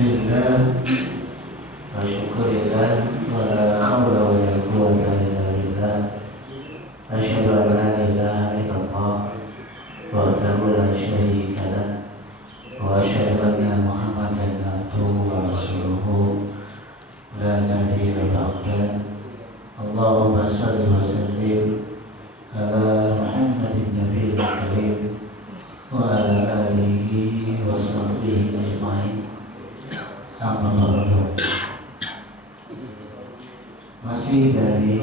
Alhamdulillah wa syukurillah wa la hawla wa la quwwata illa billah. Asyhadu an la ilaha illallah wahdahu la syarika lah wa asyhadu anna Muhammadan abduhu wa rasuluhu la nabiyya ba'dah. Allahumma shalli wa sallim ala Muhammadin nabiyil karim wa ala alihi wa sahbihi ajma'in. Amma ba'du. Masih dari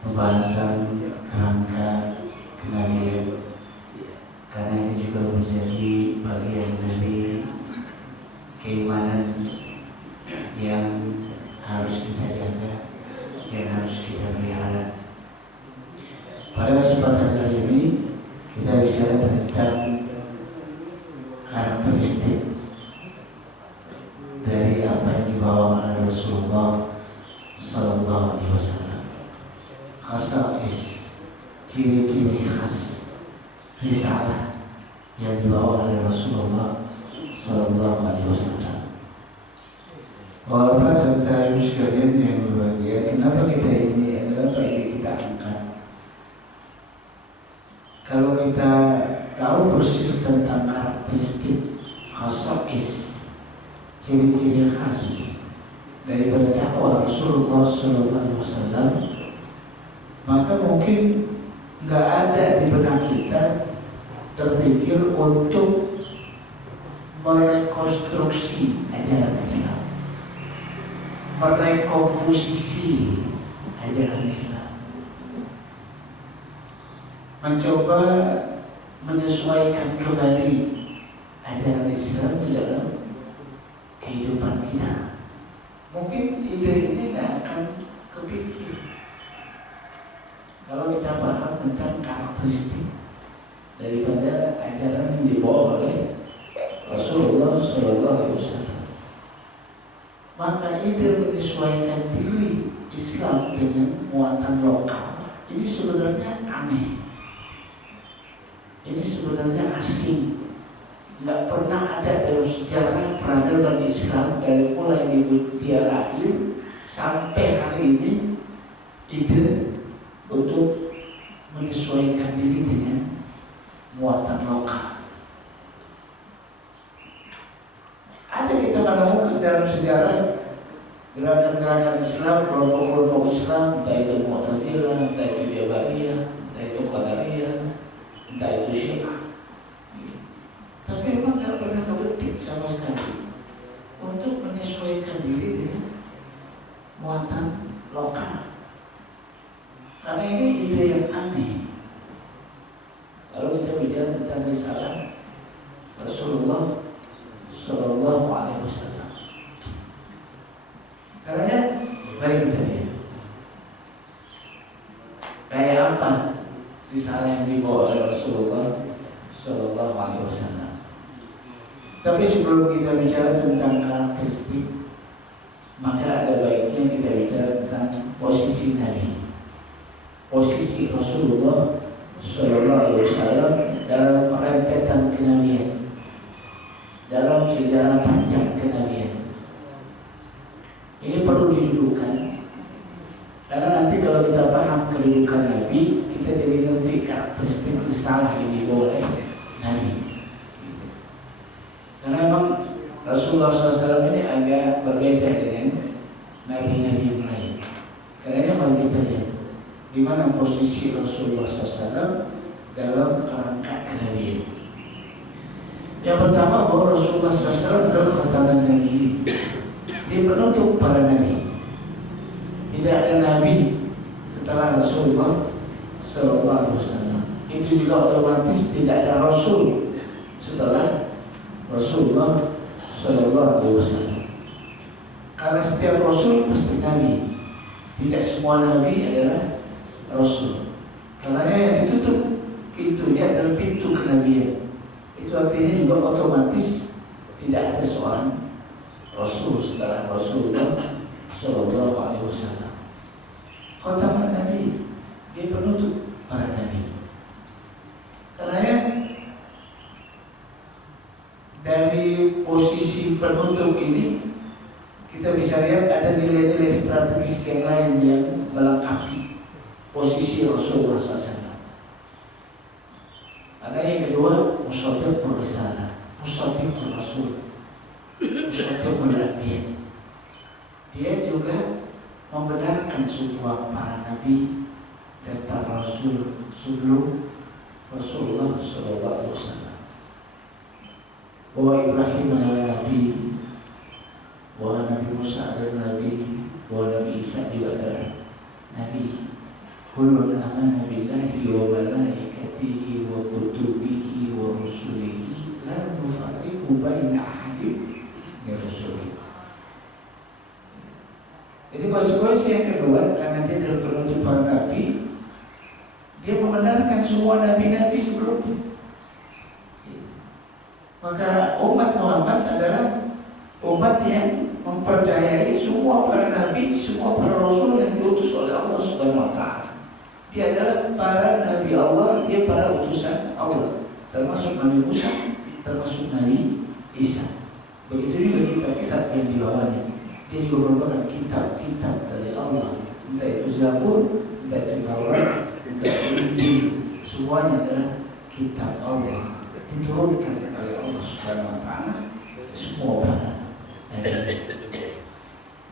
pembahasan kerangka kenabian, karena ini juga menjadi bagian dari keimanan yang harus kita jaga, yang harus kita pelihara. Pada kesempatan kali ini kita bicara tentang karakteristik dari apa yang dibawa oleh Rasulullah Sallallahu Alaihi Wasallam. Khasa'is, ciri-ciri khas risalah yang dibawa oleh Rasulullah Sallallahu Alaihi Wasallam. Bapak serta ibu sekalian yang berbahagia, kenapa kita kita angkat? Kalau kita tahu persis tentang karakteristik khasa'is, ciri-ciri khas daripada dakwah Rasulullah SAW, maka mungkin nggak ada di benak kita terpikir untuk merekonstruksi ajaran Islam, merekomposisi ajaran Islam, mencoba menyesuaikan kembali ajaran Islam di dalam kehidupan kita. Mungkin ide ini nggak akan kepikir kalau kita paham tentang karakteristik daripada ajaran yang dibawa oleh Rasulullah SAW. Maka ide menyesuaikan diri Islam dengan muatan lokal ini sebenarnya aneh. Ini sebenarnya asing. Nggak pernah ada dalam sejarah peradaban Islam dari mulai dia lahir sampai hari ini ide untuk menyesuaikan diri dengan muatan lokal. Ada kita menemukan dalam sejarah gerakan-gerakan Islam, kelompok-kelompok Islam, entah itu Mu'tazilah, entah itu Jabariyah, entah itu Qadariyah, entah itu Syiah. Tapi memang tidak pernah kebetik sama sekali untuk menyesuaikan diri dengan muatan lokal. Karena ini ide yang aneh. Kalau kita bicara tentang risalah Rasulullah Sallallahu Alaihi Wasallam, karena mari kita lihat kayak apa risalah yang dibawa oleh Rasulullah Sallallahu Alaihi Wasallam. Tapi sebelum kita bicara tentang karakteristik, maka ada baiknya kita bicara tentang posisi Nabi, posisi Rasulullah Sallallahu Alaihi Wasallam dalam rentetan kenabian, dalam sejarah panjang kenabian. Ini perlu didudukan, karena nanti kalau kita paham kedudukan Nabi, kita jadi ngerti karakteristik risalah yang dibawa oleh Nabi. Karena memang Rasulullah SAW ini agak berbeda dengan nabi-nabi yang lain. Karena mari kita lihat di mana posisi Rasulullah SAW dalam kerangka kenabian. Yang pertama, bahwa Rasulullah SAW adalah khataman nabi, dia penutup para nabi. Tidak ada nabi setelah Rasulullah SAW. Itu juga otomatis tidak ada Rasul setelah Rasulullah Sallallahu Alaihi Wasallam. Karena setiap Rasul pasti Nabi. Tidak semua Nabi adalah Rasul. Karena yang ditutup pintunya adalah pintu kenabian. Itu artinya juga otomatis tidak ada seorang Rasul setelah Rasulullah Sallallahu Alaihi Wasallam. Khataman Nabi, dia penutup para Nabi. Karena dari posisi penutup ini kita bisa lihat ada nilai-nilai strategis yang lain yang melengkapi posisi Rasulullah SAW. Ada yang kedua, musaddiqur risalah, musaddiqur rasul, musaddiqul anbiya. Dia juga membenarkan semua para nabi dan para rasul sebelum Rasulullah SAW. Bahwa Ibrahim adalah nabi, bahwa Nabi Musa adalah nabi, bahwa Nabi Isa juga adalah nabi. Kullun amana billahi wa malaikatihi wa kutubihi wa rusulihi la nufarriqu baina ahadin min rusulihi. Jadi konsekuensi yang kedua, karena dia adalah penutup para nabi, dia membenarkan semua nabi-nabi sebelumnya. Maka umat Muhammad adalah umat yang mempercayai semua para nabi, semua para rasul yang diutus oleh Allah Subhanahu wa Ta'ala. Dia adalah para nabi Allah, dia para utusan Allah, termasuk Nabi Musa, termasuk Nabi Isa. Begitu juga kitab-kitab yang dibawanya. Dia juga merupakan kitab-kitab dari Allah, entah itu Zabur, entah itu Taurat, entah itu Injil, semuanya adalah kitab Allah, diturunkan oleh Allah Subhanahu wa Ta'ala semua para nabi.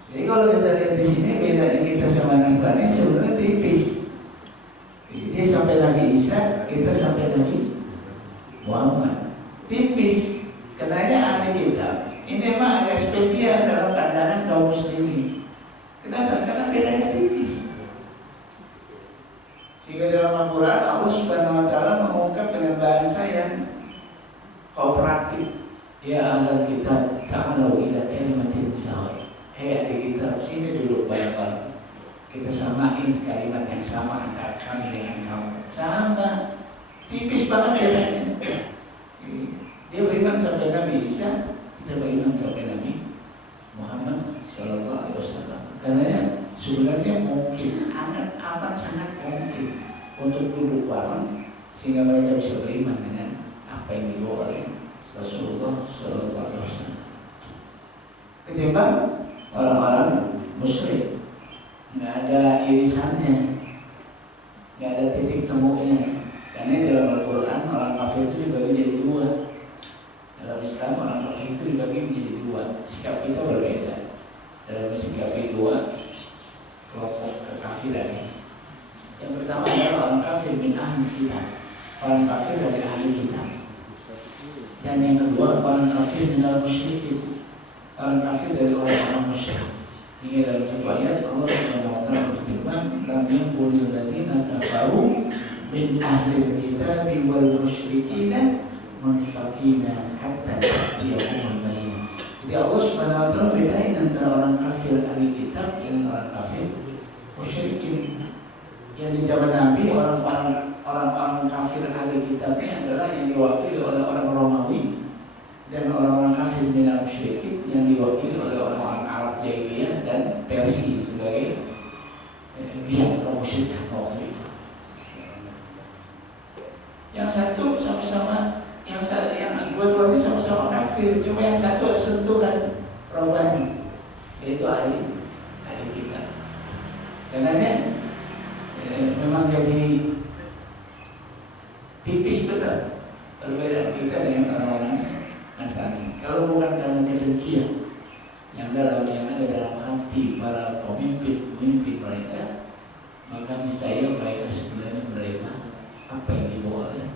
Jadi kalau kita lihat di sini bedanya kita sama Nasrani sebenarnya tipis. Dia sampai Nabi Isa, kita sampai Nabi Muhammad. Tipis, kenanya ahli kitab. Ini memang agak spesial dalam pandangan kaum muslimin. Kenapa? Karena bedanya tipis. Sehingga dalam Al-Quran Allah Subhanahu wa Ta'ala mengungkap dengan bahasa yang kooperatif. Ya ahlal kitab, ta'alau ila kalimatin sawa. Hei ahli kitab, sini duduk bareng-bareng. Kita samain kalimat yang sama antara kami dengan kamu. Sama, tipis banget bedanya. Dia beriman sampai Nabi Isa, kita beriman sampai Nabi Muhammad SAW. Karena sebenarnya mungkin, amat sangat mungkin untuk duduk bareng sehingga mereka bisa beriman dengan apa yang dibawa oleh Rasulullah SAW. Ketimbang orang-orang musyrik, nggak ada irisannya, nggak ada titik temunya. Karena dalam Al-Quran orang kafir itu dibagi jadi dua. Dalam Islam orang kafir itu dibagi menjadi dua. Sikap kita berbeda dalam sikapi dua kelompok kekafiran. Yang pertama adalah orang kafir min ahli kitab, orang kafir dari ahli kitab. Dan yang kedua orang kafir minal musyrikin, orang kafir dari orang-orang musyrik. Sehingga dalam satu ayat Allah Subhanahu wa Ta'ala berfirman, lam yakunil ladzina kafaru min ahli kitab wal musyrikin munfaqina hatta yaqumul bayyinah. Jadi Allah Subhanahu wa Ta'ala bedain antara orang kafir ahli kitab dengan orang kafir musyrikin. Yang di zaman Nabi orang-orang kafir ahli kitabnya adalah yang diwakili oleh orang Romawi, dan orang-orang kafir minal musyrikin yang diwakili oleh orang-orang Arab Jahiliyah dan Persia sebagai pihak kemusyrikan waktu itu. Yang satu sama-sama, yang dua-duanya sama-sama kafir, cuma yang satu ada sentuhan rohani, yaitu ahli kitab. Karena memang jadi tipis betul perbedaan kita dengan orang-orang Nasrani. Kalau bukan karena kedengkian yang ada dalam hati para pemimpin mereka, maka niscaya mereka sebenarnya menerima apa yang dibawa oleh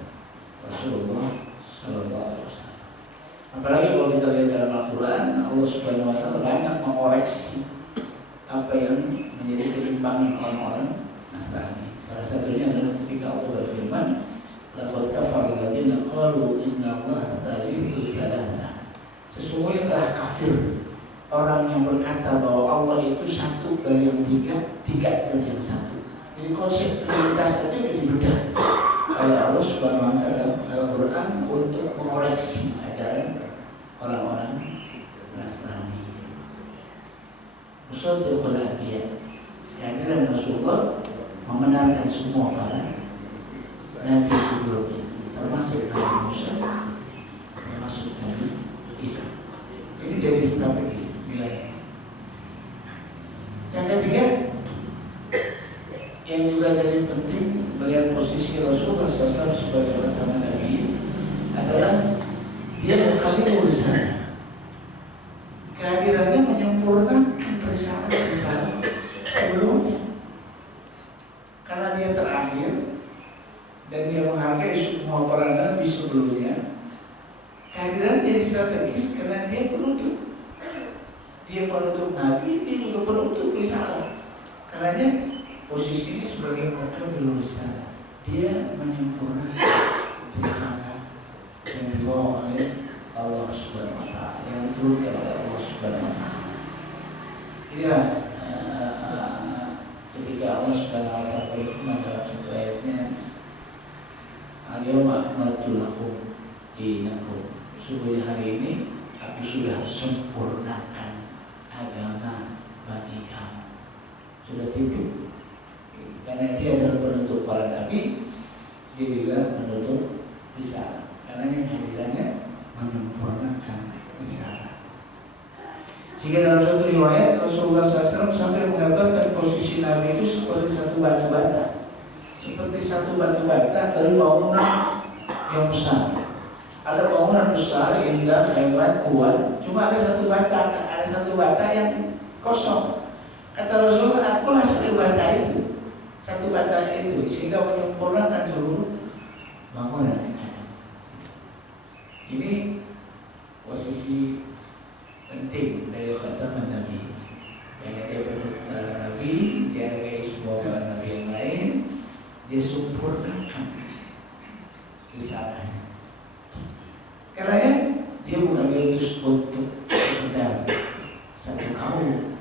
Rasulullah SAW. Apalagi kalau kita lihat dalam Al-Quran, Allah Subhanahu wa Ta'ala banyak mengoreksi apa yang menjadi penyimpangan orang-orang Nasrani. Salah satunya adalah ketika Allah berfirman, laqad kafara alladziina qalu inna Allaha thalithu tsalatsa. Sesungguhnya telah kafir orang yang berkata bahwa Allah itu satu dari yang tiga dari yang satu. Jadi konsep trinitas saja sudah dibedah oleh Allah Subhanahu wa Ta'ala Al-Quran untuk mengoreksi ajaran orang-orang Nasrani. Musaddiqul anbiya, kehadiran Rasulullah membenarkan semua para nabi sebelumnya, termasuk Nabi Musa, termasuk Nabi urusannya. Kehadirannya menyempurnakan risalah-risalah sebelumnya. Karena dia terakhir dan dia menghargai semua para nabi sebelumnya. Kehadiran jadi strategis karena dia penutup. Dia penutup nabi, dia juga penutup risalah. Karena posisinya sebagai mukabbil risalah. Dia menyempurnakan risalah yang dibawa oleh Allah Subhanahu wa Ta'ala, yang diturunkan oleh Allah Subhanahu wa Ta'ala. Inilah ketika Allah Subhanahu wa Ta'ala berfirman dalam satu ayatnya, "Al-yawma akmaltu lakum dinakum." Sungguh hari ini aku sudah sempurnakan agama bagi kamu. Sudah titik. Karena dia adalah penutup para nabi, dia juga menutup risalah. Karena yang kehadirannya menyempurnakan risalah. Jika dalam satu riwayat Rasulullah SAW sampai menggambarkan posisi Nabi itu seperti satu batu bata, seperti satu batu bata dari bangunan yang besar. Ada bangunan besar, indah, hebat, kuat. Cuma ada satu bata yang kosong. Kata Rasulullah, akulah satu bata itu, sehingga menyempurnakan seluruh bangunan. Ini posisi penting dari khataman Nabi. Karena dia penutup Nabi, dia hargai semua Nabi yang lain, dia sempurnakan risalahnya. Karena dia bukan diutus untuk sekedar satu kaum,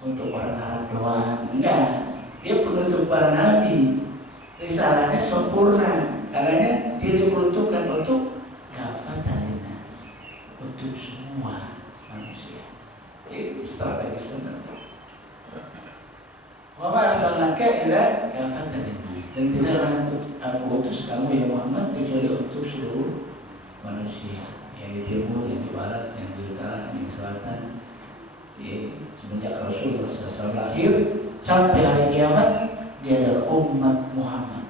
untuk orang Arab doang, enggak. Dia penutup para nabi, risalahnya sempurna. Karena dia diperuntukkan untuk kafatan linnas, untuk semua manusia. Ini strategis benar. Wa ma arsalnaka illa kafatan linnas, dan tidaklah aku utus kamu ya Muhammad kecuali untuk seluruh manusia, yang di timur, yang di barat, yang di utara, yang di selatan. Semenjak Rasulullah SAW lahir sampai hari kiamat, dia adalah umat Muhammad.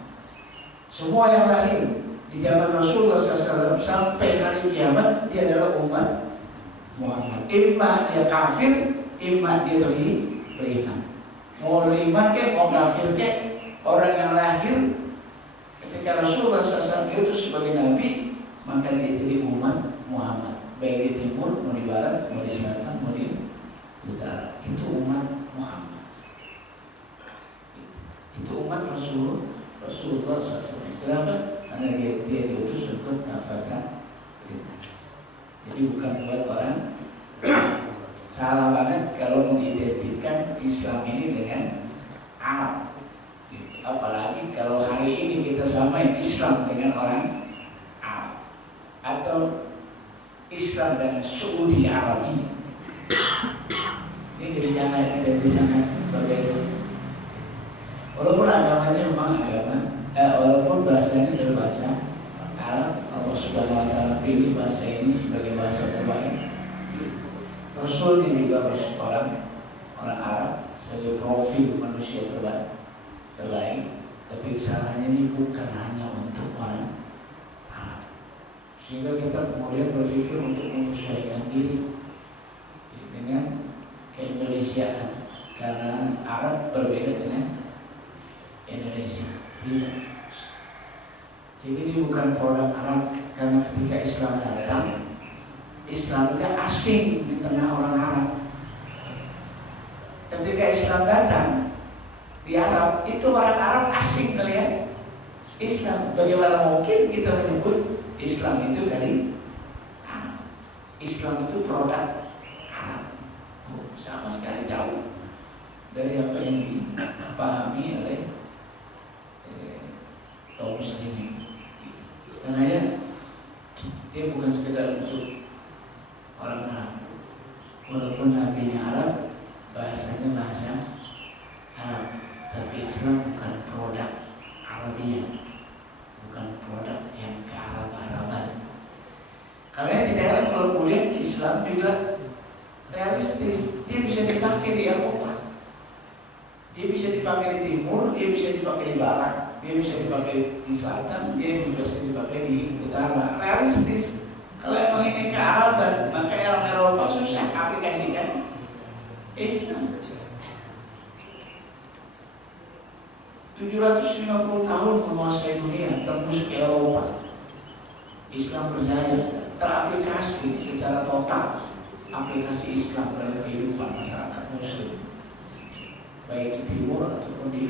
Semua yang lahir di zaman Rasulullah SAW sampai hari kiamat, dia adalah umat Muhammad. Imma dia kafir, imma dia beriman. Mau beriman ke, mau kafir ke, orang yang lahir ketika Rasulullah SAW diutus sebagai Nabi, maka dia jadi umat Muhammad. Baik di timur, mau di barat, mau di selatan, mau di utara. Itu umat Muhammad. Itu umat Rasulullah SAW. Kenapa? Karena dia diutus untuk kafatan linnas. Jadi bukan buat orang. Salah banget kalau mengidentikan Islam ini dengan Arab. Apalagi kalau hari ini kita samain Islam dengan orang Arab, atau Islam dengan Saudi Arabia. Ini jadi sangat berbeda. Walaupun agamanya memang walaupun bahasanya adalah bahasa Arab, Allah Subhanahu wa Ta'ala pilih bahasa ini sebagai bahasa terbaik. Rasulnya juga orang Arab sebagai profil manusia terbaik. Tapi kesalahannya ini bukan hanya untuk orang Arab, sehingga kita kemudian berpikir untuk menyesuaikan diri dengan keindonesiaan, karena Arab berbeda dengan Indonesia. Jadi ini bukan produk Arab, karena ketika Islam datang, Islam itu asing di tengah orang Arab. Ketika Islam datang di Arab, itu orang Arab asing kalian Islam. Bagaimana mungkin kita menyebut Islam itu dari Arab? Islam itu produk Arab. Sama sekali jauh dari apa yang dipahami oleh kaum muslimin. Karena dia bukan sekedar untuk orang Arab. Walaupun nabinya Arab, bahasanya bahasa Arab, tapi Islam bukan produk Arabia, bukan produk yang kearab-araban. Karena tidak heran kalau kemudian Islam juga realistis. Dia bisa dipakai di Eropa, dia bisa dipakai di timur, dia bisa dipakai di barat, dia bisa dipakai di selatan, dia bisa dipakai di utara. Realistis. Kalau emang 750 tahun menguasai dunia, tembus ke Eropa. Islam berjaya, teraplikasi secara total aplikasi Islam dalam kehidupan masyarakat Muslim, baik di timur ataupun di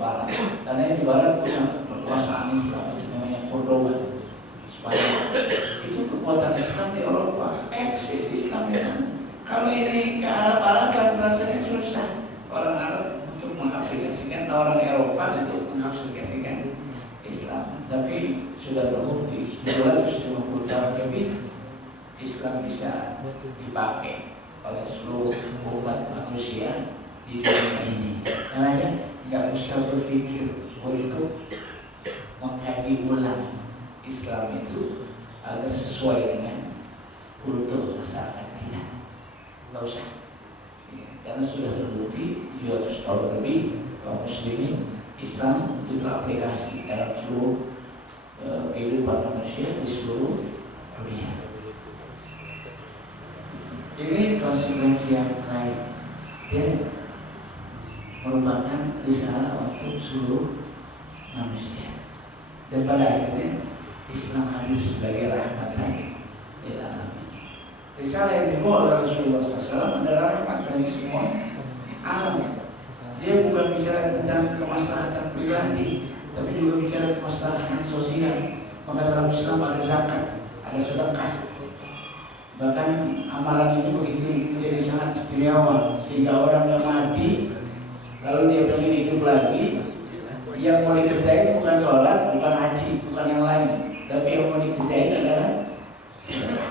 barat. Karena di barat punya kekuasaan Islam, namanya Cordoba, Spanyol. Itu kekuatan Islam di Eropa, eksis Islam ya. Kalau ini ke Arab-Araban rasanya susah orang Arab untuk mengaplikasikan, orang Eropa untuk mengaplikasikan Islam. Tapi sudah terbukti 250 tahun lebih Islam bisa dipakai oleh seluruh umat manusia di dunia ini. Namanya nggak usah berpikir untuk mengkaji ulang Islam itu agar sesuai dengan kultur masyarakat kita. Nggak usah, karena sudah terbukti 200 tahun lebih kaum muslimin Islam itu teraplikasi dalam seluruh kehidupan manusia di seluruh dunia. Ini konsekuensi yang lain. Dia merupakan risalah untuk seluruh manusia. Dan pada akhirnya Islam hadir sebagai rahmatan lil alamin. Risalah yang dibawa oleh Rasulullah SAW adalah rahmat bagi semua alam. Dia bukan bicara tentang kemaslahatan pribadi, tapi juga bicara kemaslahatan sosial. Maka dalam Islam ada zakat, ada sedekah. Bahkan amalan itu begitu menjadi sangat istimewa, sehingga orang yang mati lalu dia pengen hidup lagi, yang mau dikerjain bukan sholat, bukan haji, bukan yang lain, tapi yang mau dikerjain adalah sedekah.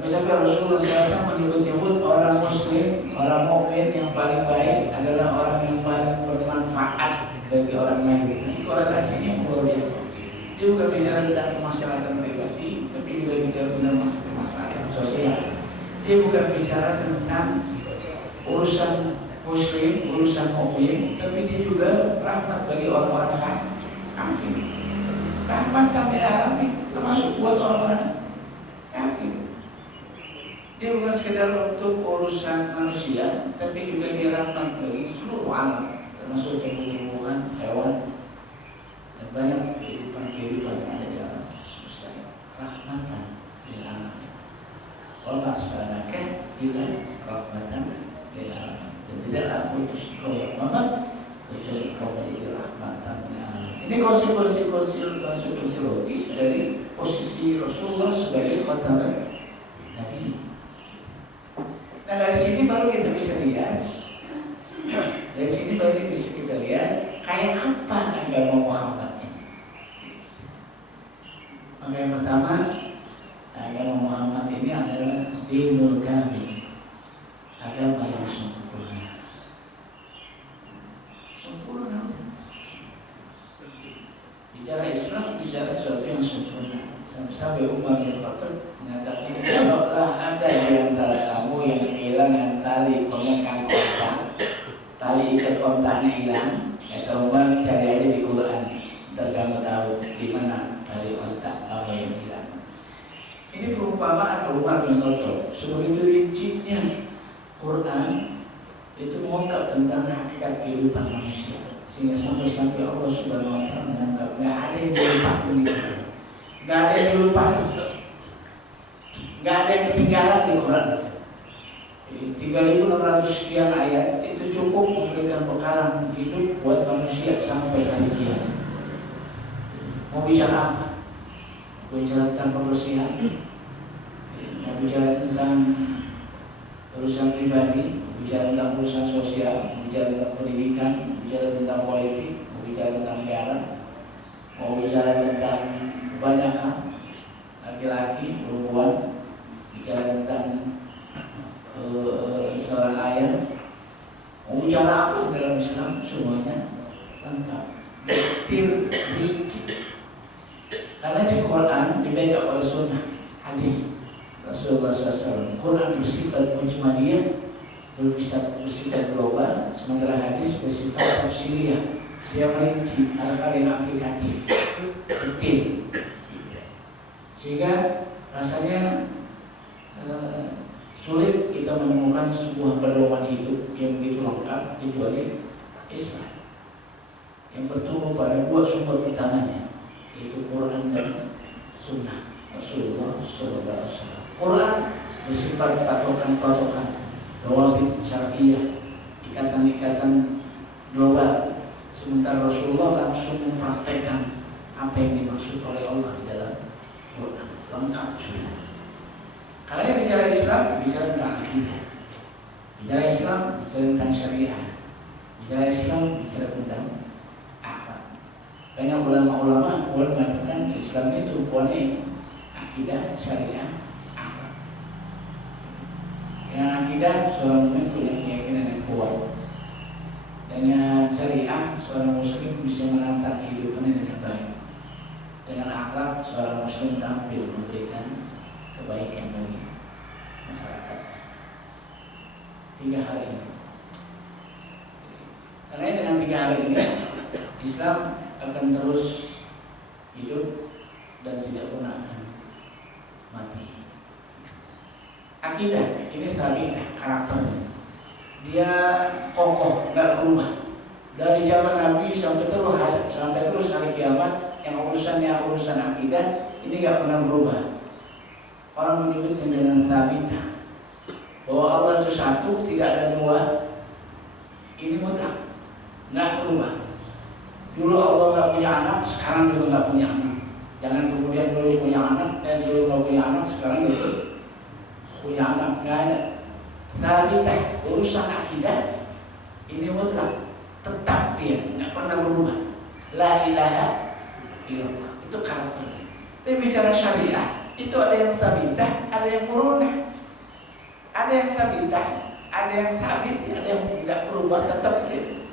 Sampai Rasulullah SAW menyebut-nyebut orang muslim, orang mukmin yang paling baik adalah orang yang paling bermanfaat bagi orang lain. Korelasinya luar biasa. Dia bukan bicara tentang kemaslahatan pribadi, tapi juga bicara tentang kemaslahatan sosial. Dia bukan bicara tentang urusan muslim, urusan mukmin, tapi dia juga rahmat bagi orang-orang kafir. Rahmat lil alamin, termasuk buat orang-orang kafir. Dia bukan sekedar untuk urusan manusia, tapi juga dia rahmat bagi seluruh alam, termasuk tumbuhan, hewan, dan banyak kehidupan yang ada di alam semesta. Rahmatan lil alamin. Wa ma arsalnaka illa rahmatan lil alamin. Dan tidaklah aku utus engkau ya Muhammad kecuali engkau menjadi rahmatan lil alamin. Ini konsekuensi logis dari posisi Rasulullah sebagai khataman Nabi. Nah dari sini baru kita bisa lihat, kayak apa agama Muhammad ini. Maka yang pertama, agama Muhammad ini adalah dinul kamil, agama yang sempurna. Sempurna. Bicara Islam, bicara sesuatu yang sempurna. Sampai Umar bin Khattab mengatakan, kalaulah ada di antara kamu yang kehilangan tali pengekang onta, tali ikat ontanya hilang, kata Umar, cari aja di Quran, ntar kamu tahu di mana tali onta kamu yang hilang. Ini perumpamaan Umar bin Khattab. Sebegitu rincinya Quran itu mengungkap tentang hakikat kehidupan manusia, sehingga sampai Allah Subhanahu Wa Taala mengungkap nggak ada yang dilupakan di Quran. Nggak ada yang dilupakan, nggak ada yang ketinggalan di Quran. 3.600 sekian ayat itu cukup memberikan bekalan hidup buat manusia sampai hari kiamat. Mau bicara apa? Mau bicara tentang kebersihan, mau bicara tentang urusan pribadi, mau bicara tentang urusan sosial, mau bicara tentang pendidikan, mau bicara tentang politik, mau bicara tentang negara, mau bicara tentang banyak hal, laki-laki, perempuan, bicara tentang seorang ayah, mau bicara apa dalam Islam, semuanya lengkap, detail, rinci. Karena di Quran dibackup oleh sunnah, hadis Rasulullah SAW. Quran bersifat mujmaliyah, bersifat global, sementara hadis bersifat tafsiriyah. Dia merinci hal-hal yang aplikatif, detail, sehingga rasanya sulit kita menemukan sebuah pedoman hidup yang begitu lengkap kecuali Islam yang bertumbuh pada dua sumber utamanya, yaitu Quran dan Sunnah Rasulullah SAW. Quran bersifat patokan-patokan, dawabit syariah, ikatan-ikatan global. Sementara Rasulullah langsung mempraktekkan apa yang dimaksud oleh Allah di dalam Quran, lengkap sudah. Kalau bicara Islam, bicara tentang akidah. Bicara Islam, bicara tentang syariah. Bicara Islam, bicara tentang akhlak. Banyak ulama-ulama mengatakan Islam itu punya akidah, syariah, akhlak. Dengan akidah, seorang mukmin punya keyakinan yang kuat. Dengan syariah, seorang muslim bisa menata kehidupannya dengan baik. Dengan akhlak, seorang muslim tampil memberikan kebaikan bagi masyarakat. Tiga hal ini. Karena dengan tiga hal ini, Islam akan terus hidup dan tidak pernah akan mati. Akidah ini thabitah, karakternya. Dia kokoh, nggak berubah. Dari zaman Nabi sampai terus hari kiamat, yang urusan akidah ini nggak pernah berubah. Orang menyebutnya dengan thabitah, bahwa Allah itu satu, tidak ada dua. Ini mutlak, nggak berubah. Dulu Allah nggak punya anak, sekarang juga nggak punya anak. Jangan kemudian dulu punya anak, dulu nggak punya anak, sekarang itu punya anak, nggak ada. Thabitah, urusan akidah ini mutlak, tetap dia, nggak pernah berubah. La ilaha illallah, itu karakternya. Tapi bicara syariah, itu ada yang thabitah, ada yang murunah. Ada yang thabitah, ada yang thabit, ada yang nggak berubah, tetap dia.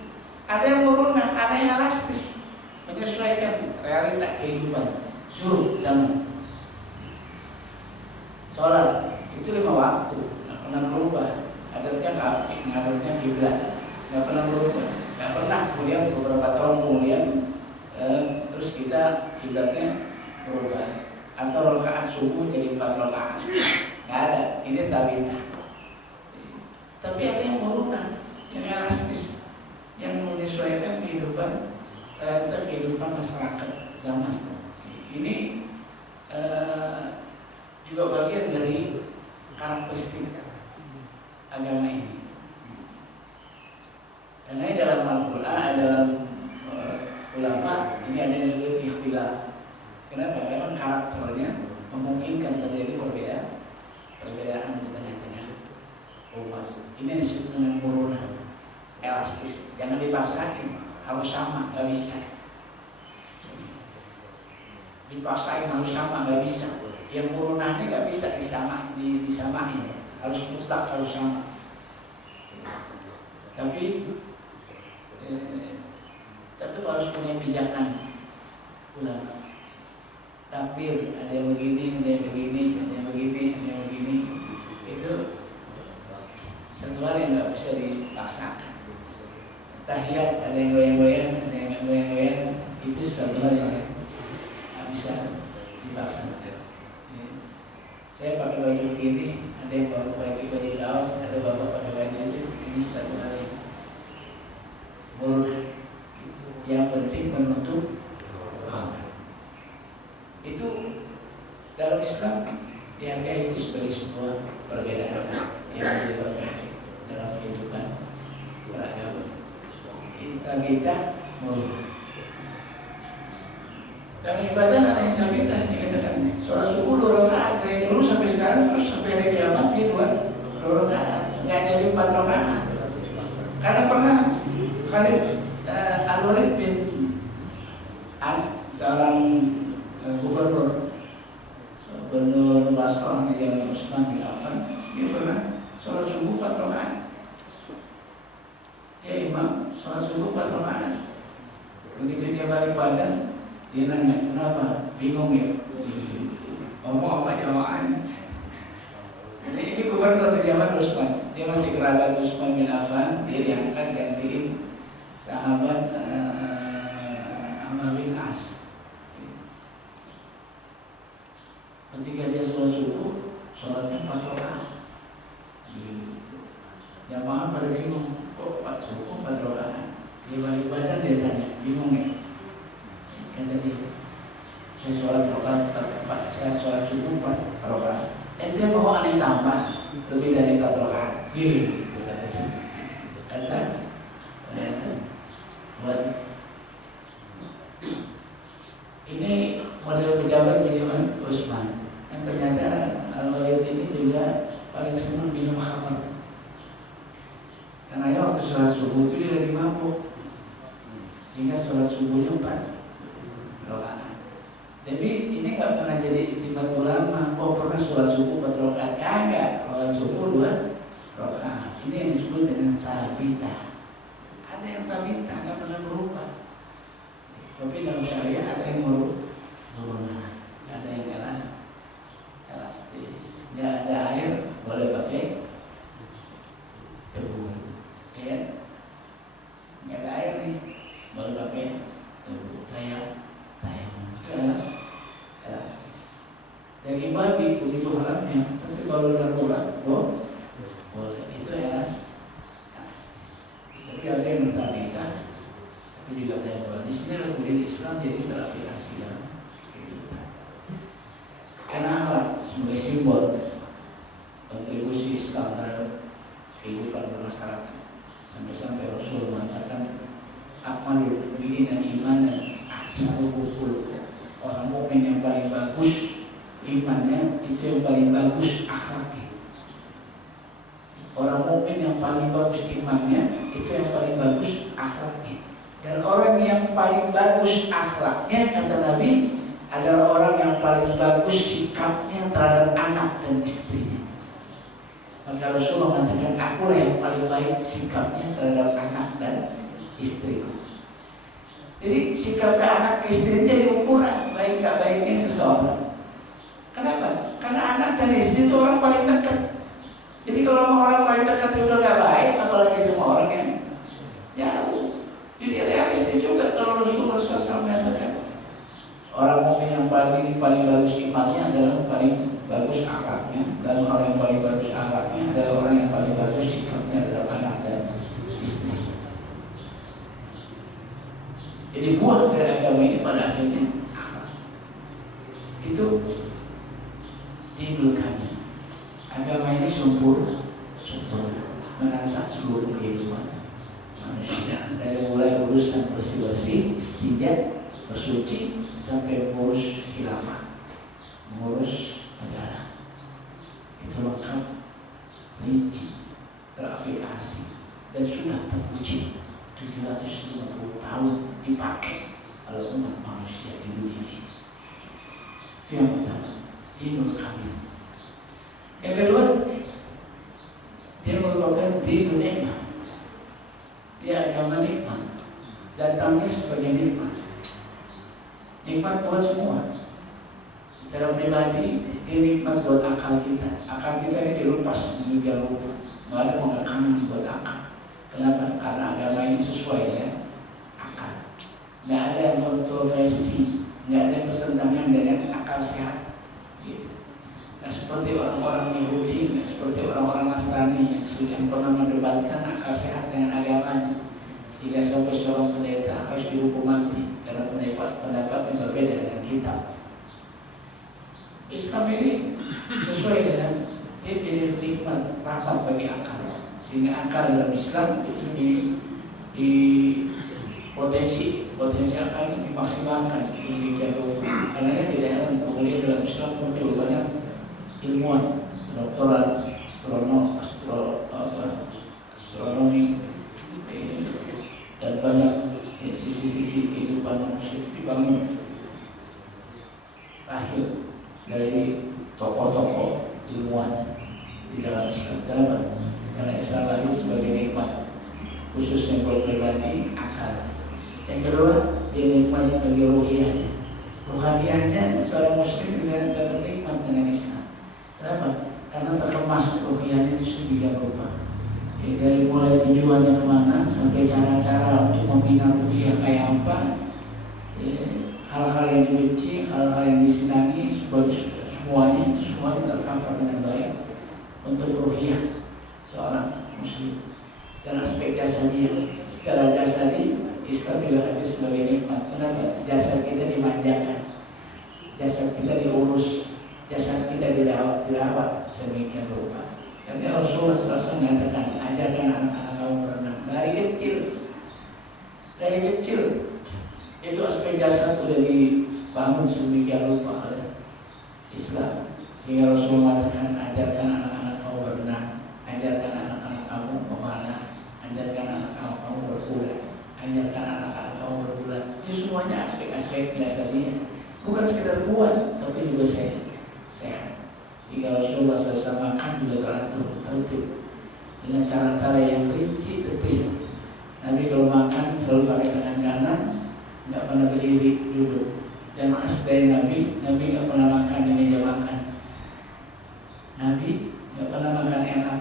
Ada yang murunah, ada yang elastis, menyesuaikan realita kehidupan suruh zaman. Sholat itu 5 waktu, nggak pernah berubah. Adatnya kaki, adatnya kiblat, nggak pernah berubah. Nggak pernah kemudian beberapa tahun kemudian terus kita kiblatnya berubah, atau rakaat subuh jadi 4 rakaat. Nggak ada, ini thabitah. Tapi ada yang murunah, yang elastis, yang menyesuaikan kehidupan masyarakat zaman. Ini juga bagian dari karakteristik agama ini. Karena dalam Al-Quran, dalam ulama ini ada yang disebut ikhtilaf. Kenapa? Karena karakternya memungkinkan terjadi perbedaan di tengah-tengah umat. Ini disebut dengan murunah, elastis. Jangan dipaksain, harus sama, nggak bisa. Dipaksain harus sama, nggak bisa. Yang murunahnya nggak bisa disamain, harus mutlak, harus sama. Tapi tetap harus punya pijakan ulama. Takbir, ada yang begini, ada yang begini, ada yang begini, ada yang begini. Itu satu hal yang nggak bisa dipaksakan. Tahiyat, ada yang goyang-goyang, ada yang nggak goyang-goyang. Itu satu hal yang nggak bisa dipaksakan. Saya pakai baju begini, ada yang baru pakai baju kaos, ada bapak pakai baju itu. Ini satu hal yang murah. Yang penting menutup aurat. Itu dalam Islam dihargai itu sebagai sebuah perbedaan yang dilakukan dalam kehidupan beragama. Kita murah. Dalam ibadah ada yang sabitah, saya katakan sholat subuh 2 rakaat dari dulu sampai sekarang, terus sampai hari kiamat dia 2 rakaat, nggak jadi 4 rakaat. Karena pernah Khalid Al-Walid bin As, seorang gubernur Basrah di zaman Utsman bin Affan, dia pernah sholat subuh 4 rakaat. Dia imam sholat subuh 4 rakaat. Begitu dia balik badan, dia nanya, kenapa? Bingung ya? Ngomong apa jamaahnya? Ini gubernur di zaman Utsman. Dia masih kerabat Utsman bin Affan. Dia diangkat gantiin sahabat Amr bin As. Ketika dia sholat subuh, sholatnya 4 rakaat. Jamaah pada bingung, kok 4 subuh 4 rakaat? Dia saya sholat rakaat 4, saya sholat subuh 4 rakaat. Ente mau aneh tambah lebih dari 4 rakaat. Gini, gitu kata buat ini model pejabat Biniman Usman. Dan ternyata Al-Walid ini juga paling senang minum khamar. Karena ya waktu sholat subuh itu dia lagi mabuk, sehingga sholat subuhnya 4 rakaat. Jadi ini nggak pernah jadi istimewa ulama. Oh pernah sholat subuh 4 rakaat? Kagak. Sholat subuh 2 rakaat. Ini yang disebut dengan sabita. Ada yang sabita nggak pernah berubah. Tapi dalam syariat ada yang berubah, ada yang elastis. Nggak ada air boleh pakai debu, ya. Nggak ada air nih boleh pakai debu. Itu elastis. Daging babi begitu haramnya, tapi kalau darurat boleh. Itu elastis. Tapi ada yang bertabita, tapi juga ada yang boleh. Di sini kemudian Islam jadi teraplikasi dalam kehidupan. Karena akhlak sebagai simbol kontribusi Islam terhadap kehidupan bermasyarakat. Sampai-sampai Rasul mengatakan akmalul mu'minin imanan ahsanuhu khuluqan. Orang mukmin yang paling bagus imannya itu yang paling bagus akhlaknya. Orang mukmin yang paling bagus imannya itu yang paling bagus akhlaknya. Dan orang yang paling bagus akhlaknya kata Nabi adalah orang yang paling bagus sikapnya terhadap anak dan istrinya. Maka Rasulullah mengatakan akulah yang paling baik sikapnya terhadap anak dan istriku. Jadi sikap ke anak istri jadi ukuran baik gak baiknya seseorang. Kenapa? Karena anak dan istri itu orang paling dekat. Jadi kalau orang paling dekat itu gak baik, apalagi sama orang yang jauh. Jadi realistis juga kalau Rasulullah SAW mengatakan orang mukmin yang paling bagus imannya adalah paling bagus akhlaknya, dan orang yang paling bagus akhlaknya adalah orang yang paling bagus sikapnya terhadap anak dan istri. Jadi buah dari agama ini pada akhirnya akhlak. Itu didulukannya. Agama ini sempurna menata seluruh kehidupan manusia, dari mulai urusan bersih-bersih, istinja, bersuci, sampai mengurus khilafah, mengurus negara. Itu lengkap, rinci, teraplikasi, dan sudah teruji 750 tahun dipakai oleh umat manusia di dunia ini. Itu yang pertama, dinul kamil. Yang kedua, dia merupakan dinul nikmat. Dia agama nikmat, datangnya sebagai nikmat. Nikmat buat semua. Secara pribadi, dia nikmat buat akal kita. Akal kita ini dilepas meninggal lupa. Nggak ada pengekanan buat akal. Kenapa? Karena agama ini sesuai dengan akal. Nggak ada yang kontroversi, nggak ada yang bertentangan dengan akal sehat. Gitu. Nggak seperti orang-orang Yahudi, nggak seperti orang-orang Nasrani yang pernah mendebatkan akal sehat dengan agamanya, sehingga sampai seorang pendeta harus dihukum mati karena pendapat yang berbeda dengan kita. Islam ini sesuai dengan dia jadi nikmat rahmat bagi akal, sehingga akal dalam Islam itu di potensi akal ini dimaksimalkan sehingga karena tidak heran kemudian dalam Islam muncul banyak ilmuwan, doktoral, astronomi, dan banyak sisi-sisi kehidupan manusia itu dibangun lahir dari tokoh-tokoh ilmuwan di dalam Islam. Kenapa? Karena Islam lahir sebagai nikmat, khususnya buat pribadi akal. Yang kedua, dia nikmat bagi ruhiyahnya. Ruhiyahnya seorang muslim juga dapat nikmat dengan Islam. Kenapa? Karena terkemas ruhiyahnya itu sedemikian rupa. Dari mulai tujuannya kemana sampai cara-cara untuk membina ruhiyah kayak apa, hal-hal yang dibenci, hal-hal yang disenangi, semuanya tercover dengan baik untuk ruhiyah seorang muslim. Dan aspek jasadi, secara jasadi Islam juga ada sebagai nikmat. Kenapa? Jasad kita dimanjakan. jasad kita diurus, jasad kita dirawat sedemikian rupa. Karena Rasulullah SAW mengatakan, ajarkan anak-anak kamu berenang dari kecil. Itu aspek jasad sudah dibangun sedemikian rupa oleh Islam. Sehingga Rasulullah mengatakan, ajarkan anak-anak kamu berenang, ajarkan anak-anak kamu memanah, ajarkan anak-anak kamu berkuda, ajarkan anak-anak kamu berbulan. Itu semuanya aspek-aspek jasadinya. Bukan sekedar kuat, tapi juga sehat. Sehingga Rasulullah SAW makan juga teratur, tertib dengan cara-cara yang rinci, detail. Nabi kalau makan selalu pakai tangan kanan, nggak pernah berdiri, duduk. Dan khas dari Nabi nggak pernah makan di meja makan. Nabi nggak pernah makan enak.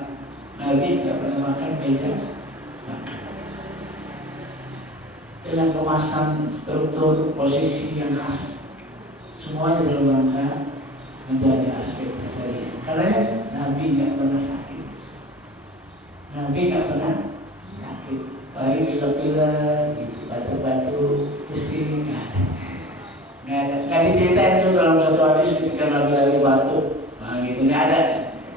Nabi nggak pernah makan meja makan. Dengan kemasan, struktur, posisi yang khas, semuanya dalam rangka menjadi aspek dasarnya. Karena Nabi nggak pernah sakit. Nabi nggak pernah sakit. Apalagi pilek-pilek, gitu, batuk-batuk, pusing, nggak diceritain tuh dalam satu hadis ketika Nabi lagi batuk, nah gitu nggak ada.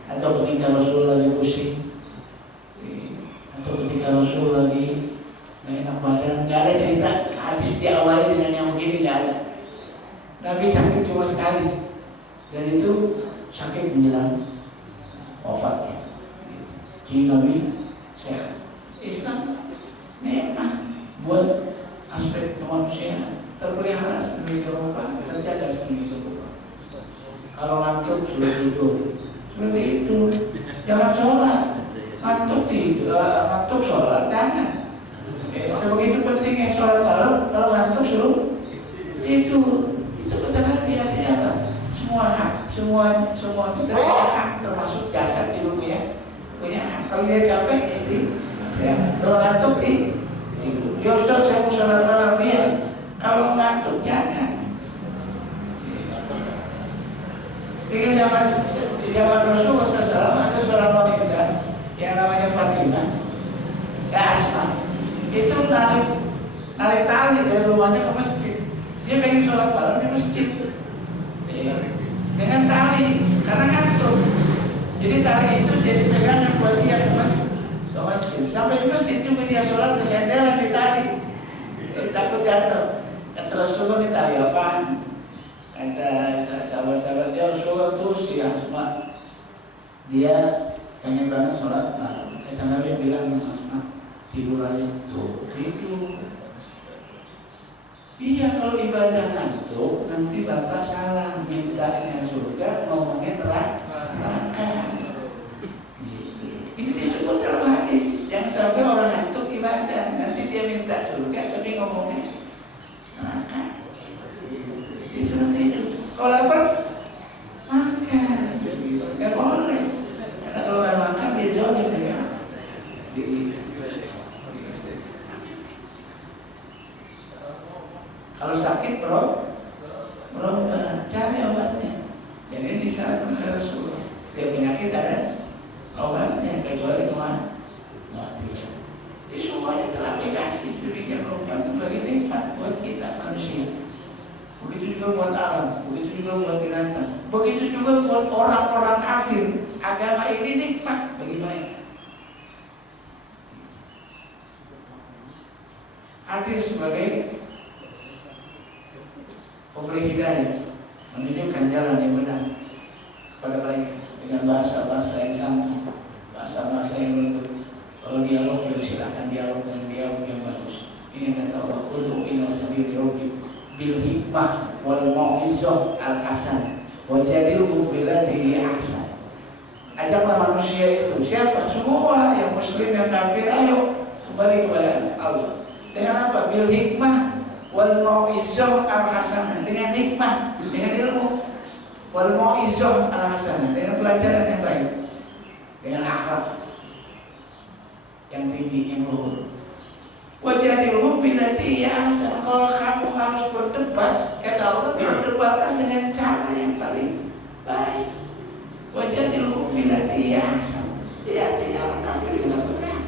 Atau ketika Rasul lagi pusing, atau ketika Rasul lagi nggak enak badan, nggak ada cerita hadis diawali dengan yang begini, nggak ada. Nabi sakit cuma sekali, dan itu sakit menjelang wafatnya. Jadi Nabi sehat. Islam nikmat buat aspek kemanusiaan, terpelihara sedemikian rupa, terjaga sedemikian rupa. Kalau ngantuk sudah tidur, jangan sholat. Ngantuk tidur, ngantuk sholat, jangan. Sebegitu pentingnya sholat malam, kalau ngantuk suruh tidur. Itu kata Nabi, artinya apa? Semua kita punya hak, termasuk jasad di dunia punya hak. Kalau dia capek, istri ya. Kalau ngantuk ya Ustaz saya mau sholat malam, ya. Kalau ngantuk jangan. Di zaman Rasulullah SAW ada seorang wanita yang namanya Fatimah, Asma. Itu narik tali dari rumahnya ke masjid. Dia pengen sholat malam di masjid dengan tali karena ngantuk. Jadi tali itu jadi pegangan buat dia ke masjid. Sampai di masjid juga dia sholat tersenderan di tali, takut jatuh. Kata Rasulullah, ini tali apaan? Kata sahabat-sahabat dia, Rasulullah tuh si Asma, dia pengen banget sholat malam. Kata Nabi bilang, Asma tidur aja. Tuh tidur. Iya, kalau ibadah ngantuk nanti bapak salah, mintanya surga ngomongin neraka. Ini disebut dalam hadis, jangan sampai orang ngantuk ibadah nanti dia minta surga tapi ngomongin neraka. Disuruh tidur. Kalau lapar makan, nggak boleh. Karena kalau nggak makan dia zalim ya. Kalau sakit bro, cari obatnya. Dan ini disyaratkan oleh Rasulullah. Setiap penyakit ada obatnya, kecuali mati. Jadi semuanya teraplikasi sedemikian rupa sebagai nikmat buat kita manusia. Begitu juga buat alam, begitu juga buat binatang, begitu juga buat orang-orang kafir. Agama ini nikmat bagi mereka. Hadis sebagai pemberi hidayah, menunjukkan jalan yang benar pada mereka dengan bahasa-bahasa yang santun, bahasa-bahasa yang lembut. Kalau dialog, ya silakan dialog dengan dialog yang bagus. Ini kata Allah, Ud'u ila sabili rabbik bil hikmah wal mau'izah al hasan wajadilhum billati hiya ahsan. Ajaklah manusia itu, siapa? Semua yang muslim yang kafir, ayo kembali kepada Allah. Dengan apa? Bil hikmah wal mau'izah al hasanah, dengan hikmah, dengan ilmu. Wal mau'izah al hasanah, dengan pelajaran yang baik, dengan akhlak yang tinggi, yang luhur. Wajadilhum billati hiya ahsan. Kalau kamu harus berdebat, kata Allah, berdebatkan dengan cara yang paling baik. Wajadilhum billati hiya ahsan. Jadi artinya orang kafir kita berperang.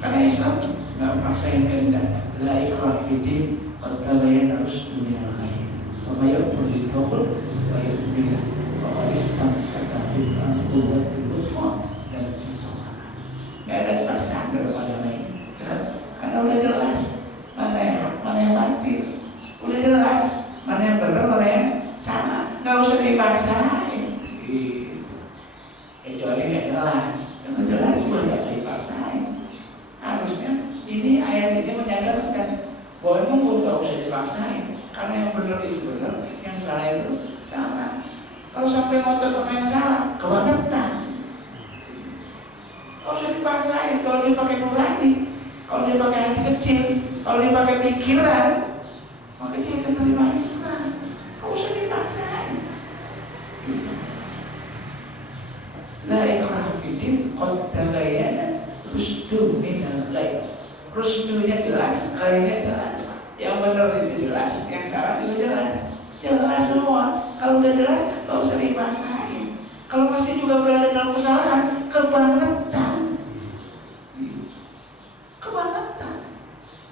Karena Islam nggak paksain kehendak. La ikrah fi din, qad tabayyana rusydu minal ghayy. Pemayak Fuditokul Pemayak Bila Pemaristan Sakabim Al-Quwat Al-Usma dan Kisah. Gak ada paksaan dalam agama ini. Kenapa? Karena udah jelas mana yang mati, udah jelas mana yang benar, mana yang salah. Gak usah dipaksain. Kecuali gak jelas. Karena jelas juga gak dipaksain. Harusnya ini ayat ini menyadarkan bahwa memang gak usah dipaksain. Karena yang benar itu benar, yang salah itu salah. Kalau sampai ngotot sama yang salah, kebangetan. Gak usah dipaksain. Kalau dia pakai nurani, kalau dia pakai hati kecil, kalau dia pakai pikiran, maka dia akan menerima Islam. Gak usah dipaksain. La ikraha fiddin qad tabayyana rusdu minal ghayy. Rusdunya jelas, ghayynya jelas. Yang benar itu jelas, yang salah juga jelas. Jelas semua. Kalau udah jelas, gak usah dipaksain. Kalau masih juga berada dalam kesalahan, kebangetan. Kebangetan.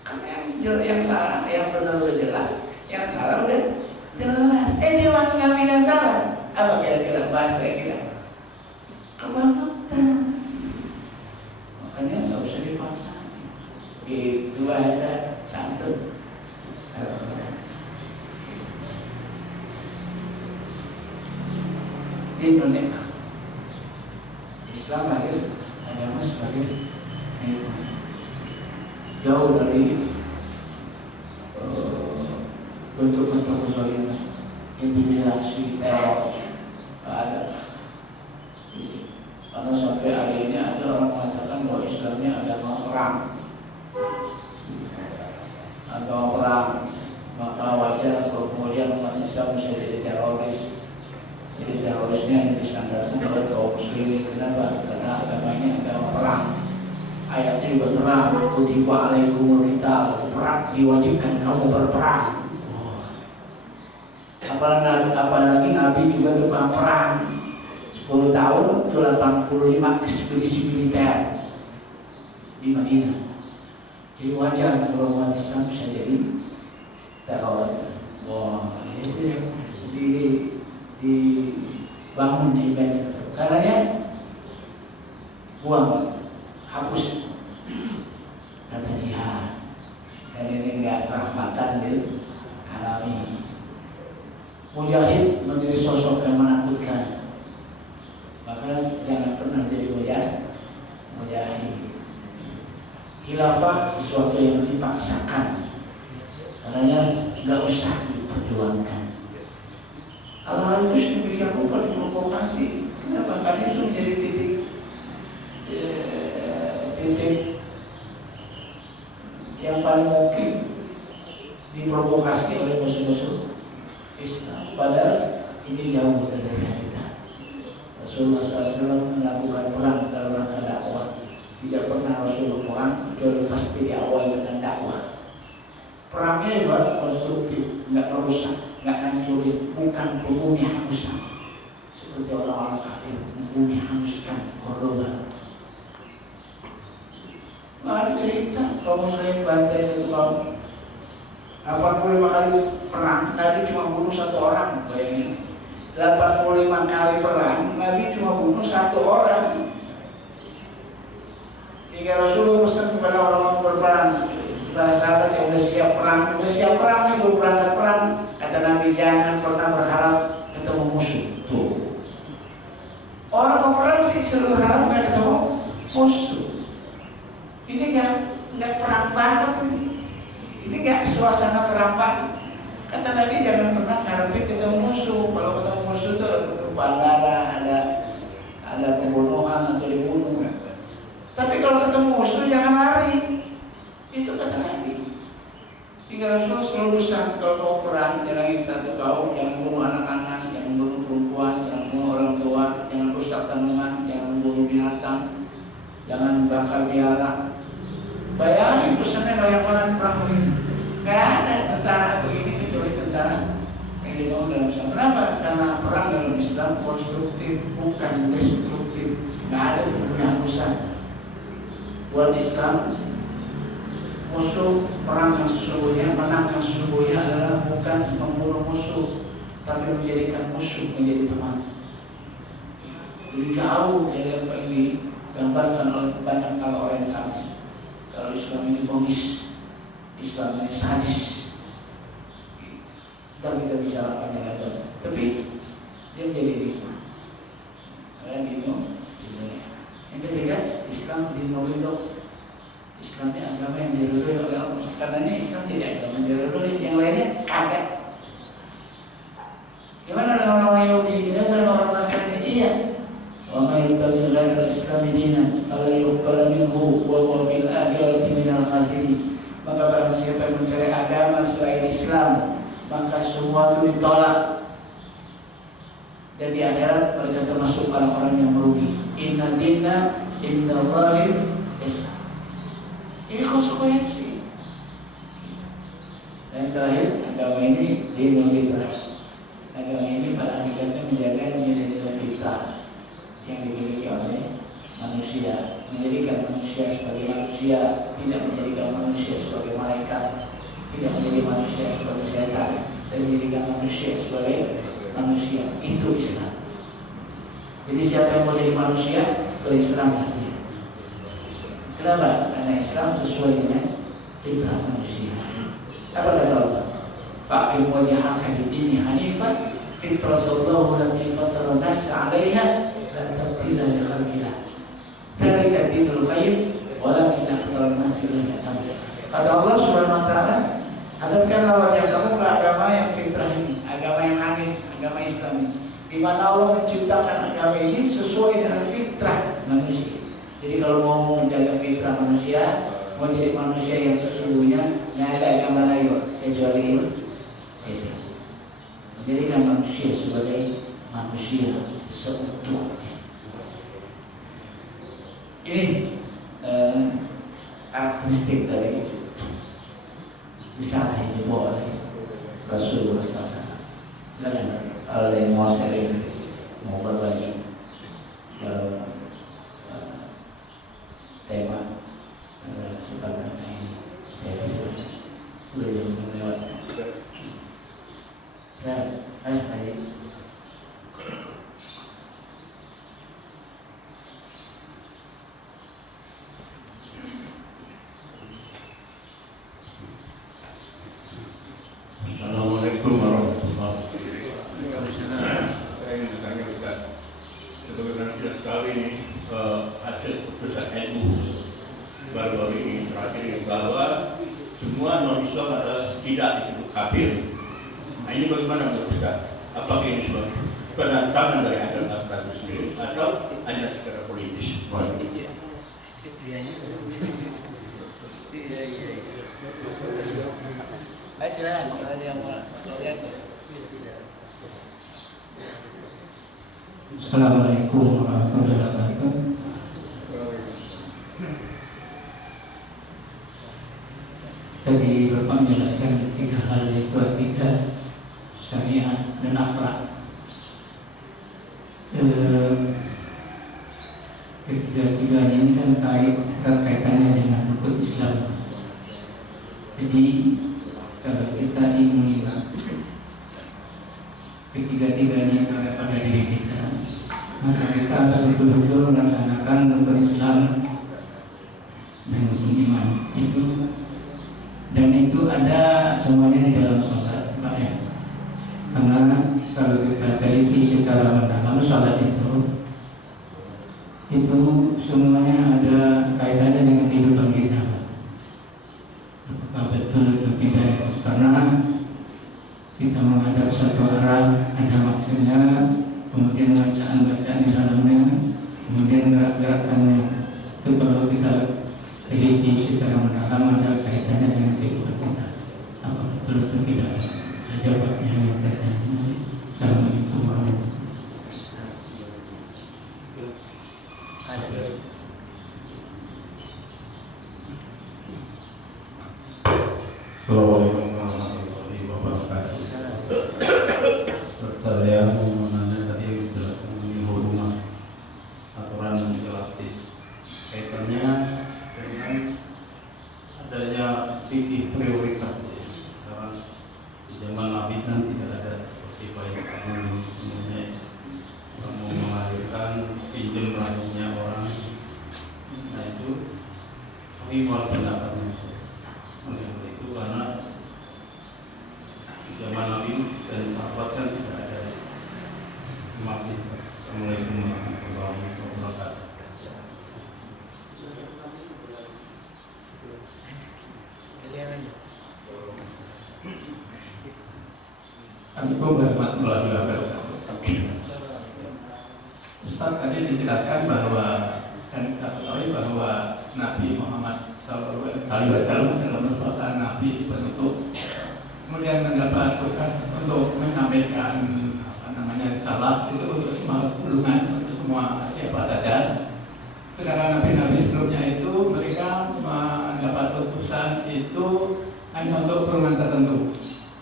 Karena yang salah, yang benar udah jelas, yang salah udah jelas. Dia malah ngambil yang salah. Apa kira-kira bahasa kita? Kebangetan. Makanya gak usah dipaksain. Itu bahasa santun. Di Indonesia Islam lahir agama sebagai jauh dari bentuk-bentuk kezaliman, intimidasi, teror. Ada. Karena sampai hari ini ada orang mengatakan bahwa Islamnya agama perang. Agama perang, maka wajar kalau kemudian umat Islam bisa jadi teroris. Jadi terorisnya yang disandarkan oleh kaum muslimin. Kenapa? Karena agamanya agama perang. Ayatnya juga terang, kutiba alaikumul qital, perang diwajibkan kamu berperang. Apalagi Nabi juga tukang perang. 10 tahun itu 85 ekspedisi militer di Madinah. Jadi wajar kalau umat Islam bisa jadi teroris. Wah, itu yang dibangun ibadah. Karena buang, hapus kata jihad. Dan ini enggak rahmatan lil alamin. Mujahid menjadi sosok yang menakutkan. Maka jangan pernah jadi mujahid. Khilafah sesuatu yang dipaksakan. Karena nggak usah diperjuangkan. Hal-hal itu sedemikian rupa diprovokasi. Kenapa? Karena itu menjadi titik yang paling mungkin diprovokasi oleh musuh-musuh Islam. Padahal ini jauh dari realita. Rasulullah SAW melakukan perang dalam rangka dakwah. Tidak pernah Rasulullah perang kecuali pasti diawali dengan dakwah. Perangnya juga konstruktif, nggak merusak, nggak hancurin, bukan membunuh hanguskan seperti orang-orang kafir membunuh hanguskan Cordoba. Nggak ada cerita kaum muslim bantai satu kaum 85 kali perang, Nabi cuma bunuh 1 orang. Bayangin, 85 kali perang, Nabi cuma bunuh 1 orang. Sehingga Rasulullah pesan kepada orang-orang berperang, para sahabat yang udah siap perang nih, belum berangkat perang, kata Nabi, jangan pernah berharap ketemu musuh. Tuh, orang mau perang sih selalu berharap nggak ketemu musuh. Ini nggak perang banget ini nggak suasana perang banget. Kata Nabi, jangan pernah ngarepin ketemu musuh. Kalau ketemu musuh itu ada tumpahan darah, ada pembunuhan atau dibunuh. Tapi kalau ketemu musuh jangan lari. Itu kata Nabi. Sehingga Rasulullah selalu pesan, kalau mau perang jangan satu kaum, jangan bunuh anak-anak, jangan bunuh perempuan, jangan bunuh orang tua, jangan rusak tanaman, jangan bunuh binatang, jangan bakar biara. Bayangin pesannya banyak banget perang ini. Gak ada tentara begini kecuali tentara yang dibangun dalam Islam. Kenapa? Karena perang dalam Islam konstruktif, bukan destruktif. Gak ada penghapusan. Buat Islam Musuh perang yang sesungguhnya, menang yang sesungguhnya adalah bukan membunuh musuh, tapi menjadikan musuh menjadi teman. Jadi jauh dari apa yang digambarkan oleh banyak kalau orientalis. Kalau Islam ini komis, Islam ini sadis. Ntar kita bicara panjang lebar. Tapi dia menjadi nikmat. Yang ketiga, Islam dinulidok. Islam ini agama yang diridhoi oleh Allah. Katanya Islam tidak agama yang diridhoi, yang lainnya kagak. Gimana dengan orang Yahudi? Gimana orang Nasrani? Iya. Wa ma yabtaghi ghayra al-Islam dinan fala yuqbal minhu wa huwa fil akhirati minal khasirin. Maka barang siapa yang mencari agama selain Islam, maka semua itu ditolak. Dan di akhirat mereka termasuk orang-orang yang merugi. Inna dinna indallahi Islam. Ini konsekuensi. Dan yang terakhir, agama ini dinul fitrah. Agama ini pada hakikatnya menjaga nilai-nilai fitrah yang dimiliki oleh manusia, menjadikan manusia sebagai manusia, tidak menjadikan manusia sebagai malaikat, tidak menjadi manusia sebagai setan, dan menjadikan manusia sebagai manusia. Itu Islam. Jadi siapa yang mau jadi manusia, berislamlah dia. Kenapa? Karena Islam sesuai dengan fitrah manusia. Apa kata Allah? Fa'qim wajhaka lid-dini hanifan fitratallahu allati fatara an-nasa 'alaiha la tabdila li khalqillah. Dzalika dinul qayyim walakin aktsarun nasi la ya'lamun. Kata Allah Subhanahu wa taala, hadapkanlah wajah kamu ke agama yang fitrah ini, agama yang hanif, agama Islam ini. Di mana Allah menciptakan agama ini sesuai dengan fitrah manusia. Jadi kalau mau menjaga fitrah manusia, mau jadi manusia yang sesungguhnya, nggak ada agama lain kecuali Islam. Menjadikan manusia sebagai manusia seutuhnya. Ini karakteristik dari risalah yang dibawa oleh Rasulullah SAW. Silakan kalau ada yang mau sharing, mau berbagi tema kesempatan ini, saya persilakan. Sudah jam lewat. Silakan, baik. Assalamualaikum warahmatullahi wabarakatuh. Saya ingin bertanya Ustaz, sebagaimana jelas sekali ini hasil putusan NU baru-baru ini terakhir bahwa semua non-Islam adalah tidak disebut kafir. Nah ini bagaimana menurut Ustaz? Apakah ini sebuah penantangan dari agama itu sendiri atau hanya secara politis? Silakan kalau ada yang mau sekalian. Assalamualaikum warahmatullahi wabarakatuh. Tadi Bapak menjelaskan 3 hal, yaitu akidah, syariat, dan akhlak. Ketiga-tiganya ini kan kaitannya dengan hukum Islam. Jadi kalau kita ingin ketiga-tiganya berada pada diri kita, maka kita harus betul-betul melaksanakan rukun Islam dan rukun iman itu, dan itu ada semuanya di dalam sholat, Pak ya. Karena kalau kita teliti secara mendalam, sholat itu semuanya ada kaitannya dengan kehidupan kita. Apakah betul itu tidak? Karena kita menghadap satu arah, ada maksudnya, kemudian bacaan-bacaan di dalamnya, kemudian gerak-gerakannya. Itu kalau kita teliti secara mendalam ada kaitannya dengan kehidupan kita. Apa betul itu tidak? Jawabnya yang bertanya. Assalamualaikum warahmatullahi wabarakatuh. Assalamualaikum warahmatullahi wabarakatuh. Saya mau menanya tadi yang dijelaskan mengenai hubungan aturan elastis kaitannya dengan adanya ini soal pendapatnya. Oleh itu karena zaman Nabi dan sahabat kan tidak ada masjid. Assalamualaikum warahmatullahi wabarakatuh. Assalamualaikum warahmatullahi wabarakatuh. Ustaz tadi dijelaskan bahwa dan kita ketahui bahwa Nabi Muhammad SAW dalam perbuatan Nabi bentuk kemudian mendapat tugas untuk menyampaikan salah itu untuk semua golongan, untuk semua siapa saja. Sedangkan nabi-nabi sebelumnya itu mereka mendapat utusan itu hanya untuk golongan tertentu.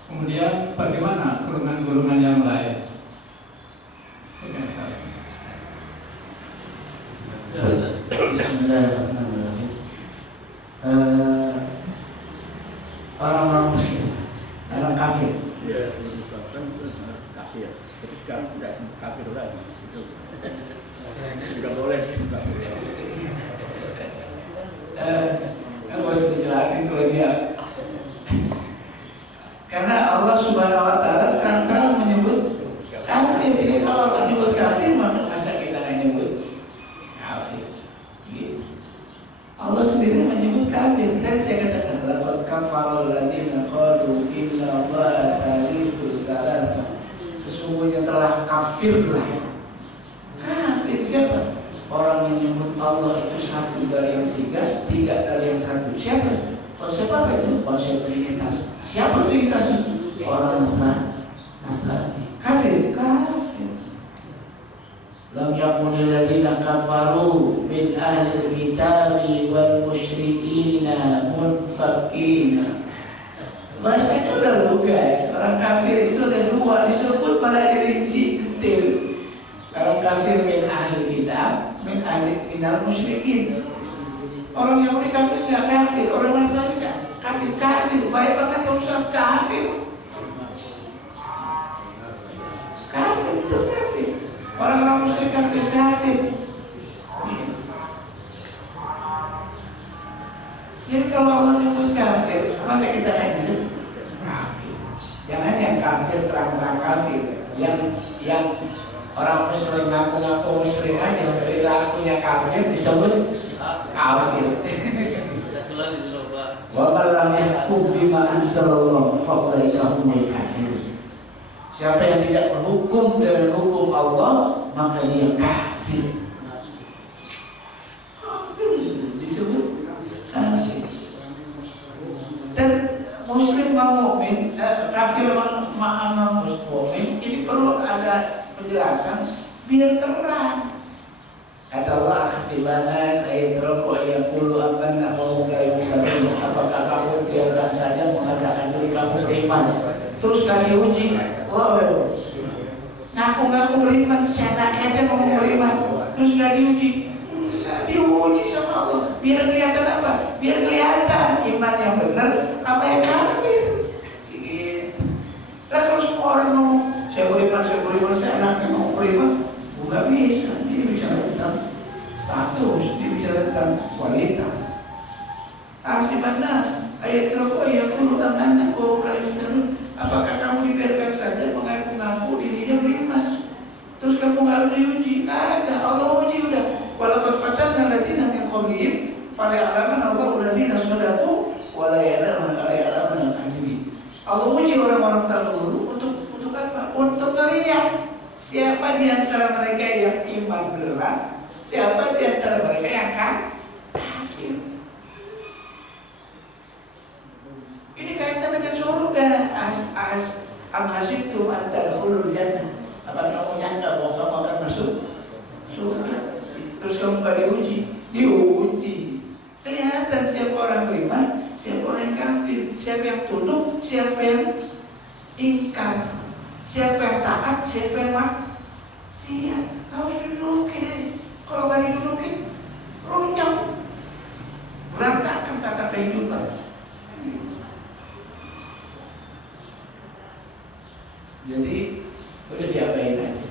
Kemudian bagaimana golongan-golongan yang lain? Bismillahirrahmanirrahim. Orang-orang musyrik, orang kafir. Ya, disebabkan kafir. Tapi sekarang tidak semua kafir lagi. Itu tidak boleh kafir. Nggak usah dijelasin kalau dia. Karena Allah Subhanahu Wa Taala terang-terang menyebut kafir. Jadi kalau Allah menyebut kafir, masa kita nggak nyebut kafir? Gitu. Allah sendiri menyebut kafir. Tadi saya katakan laqad kafara alladziina qalu inna Allaha thalithu tsalatsa. Sesungguhnya telah kafirlah. Kafir siapa? Orang yang menyebut Allah itu satu dari yang tiga, tiga dari yang satu. Siapa? Konsep apa itu? Konsep Trinitas. Siapa Trinitas itu? Orang Nasrani. Kafir, kafir. Lam yakunil ladzina kafaru min ahlil kitabi wal musyrikina munfakina. Bahasanya udah lugas. Orang kafir itu ada dua, disebut pada dirinci detail. Orang kafir min ahlil kitab, min ahlil minal musyrikin. Orang Yahudi kafir nggak kafir, orang Nasrani nggak kafir, kafir. Baik banget ya Ustaz, kafir. Kafir itu kafir. Orang-orang musyrik kafir, kafir. Jadi kalau Allah menyebut kafir, masa kita lanjut? Kafir. Jangan yang kafir terang-terang kafir. Yang orang musyrik ngaku-ngaku musyrik aja, perilakunya kafir disebut kafir. Wa man lam yahkum bima anzalallahu faulaika humul kafirun. Siapa yang tidak berhukum dengan hukum Allah, maka dia kafir. Kafir disebut kafir. Dan muslim sama mukmin, kafir sama mukmin ini perlu ada penjelasan biar terang. Kata Allah, hasibana sayyidraku yaqulu amanna wa hum la yu'minun. Apakah kamu biarkan saja mengatakan diri kamu beriman, terus gak diuji? Wow. Ngaku-ngaku beriman, seenaknya aja ngomong beriman, terus gak diuji? Diuji sama Allah. Biar kelihatan apa? Biar kelihatan iman yang benar apa yang kafir. Lah kalau semua orang ngomong saya beriman, saya enaknya ngomong beriman, nggak bisa. Dia bicara tentang status, dia bicara tentang kualitas. Asibanas ayat rokok ya kulo amanah kau terus. Apakah kamu dibiarkan saja mengaku-ngaku dirinya beriman, terus kamu nggak diuji? Ada, Allah uji udah. Walaqad fatanna alladziina min qablihim falaya'lamanna Allahu alladziina shadaqu wa la ya'lamanna al-kadzibin. Allah uji orang-orang terdahulu untuk apa? Untuk melihat siapa di antara mereka yang iman beneran, siapa di antara mereka yang kafir. Ini kaitan dengan surga. Am hasibtum an tadkhulul jannah. Apa kamu nyangka bahwa kamu akan masuk surga? Terus kamu gak diuji? Diuji. Kelihatan siapa orang beriman, siapa orang yang kafir, siapa yang tunduk, siapa yang ingkar, siapa yang taat, siapa yang maksiat. Harus didudukin ini. Kalau gak didudukin, runyam, berantakan tata kehidupan. Jadi udah diapain aja.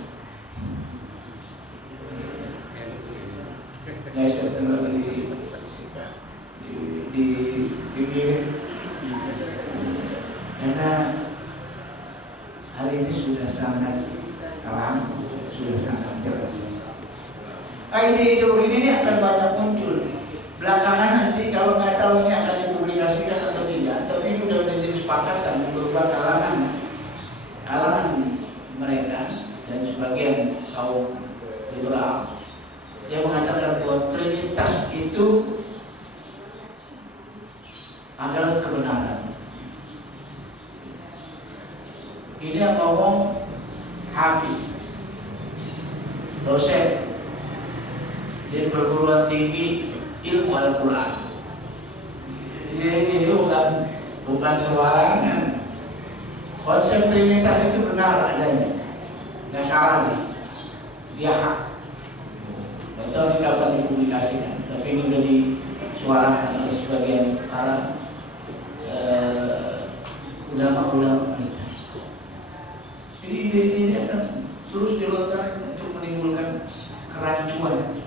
Saya di ide-ide begini ini akan banyak muncul. Belakangan nanti kalau nggak tahu ini akan dipublikasikan atau tidak, tapi itu sudah menjadi kesepakatan di beberapa kalangan mereka dan sebagian kaum liberal yang mengatakan bahwa Trinitas itu adalah kebenaran. Ini yang ngomong Hafiz, dosen di perguruan tinggi ilmu Al-Quran. Ini bukan sembarangan. Konsep Trinitas itu benar adanya, nggak salah nih, dia hak. Nggak tahu ini kapan dipublikasikan, tapi ini sudah disuarakan oleh sebagian para ulama-ulama kita. Jadi ide-ide ini akan terus dilontarkan untuk menimbulkan kerancuan,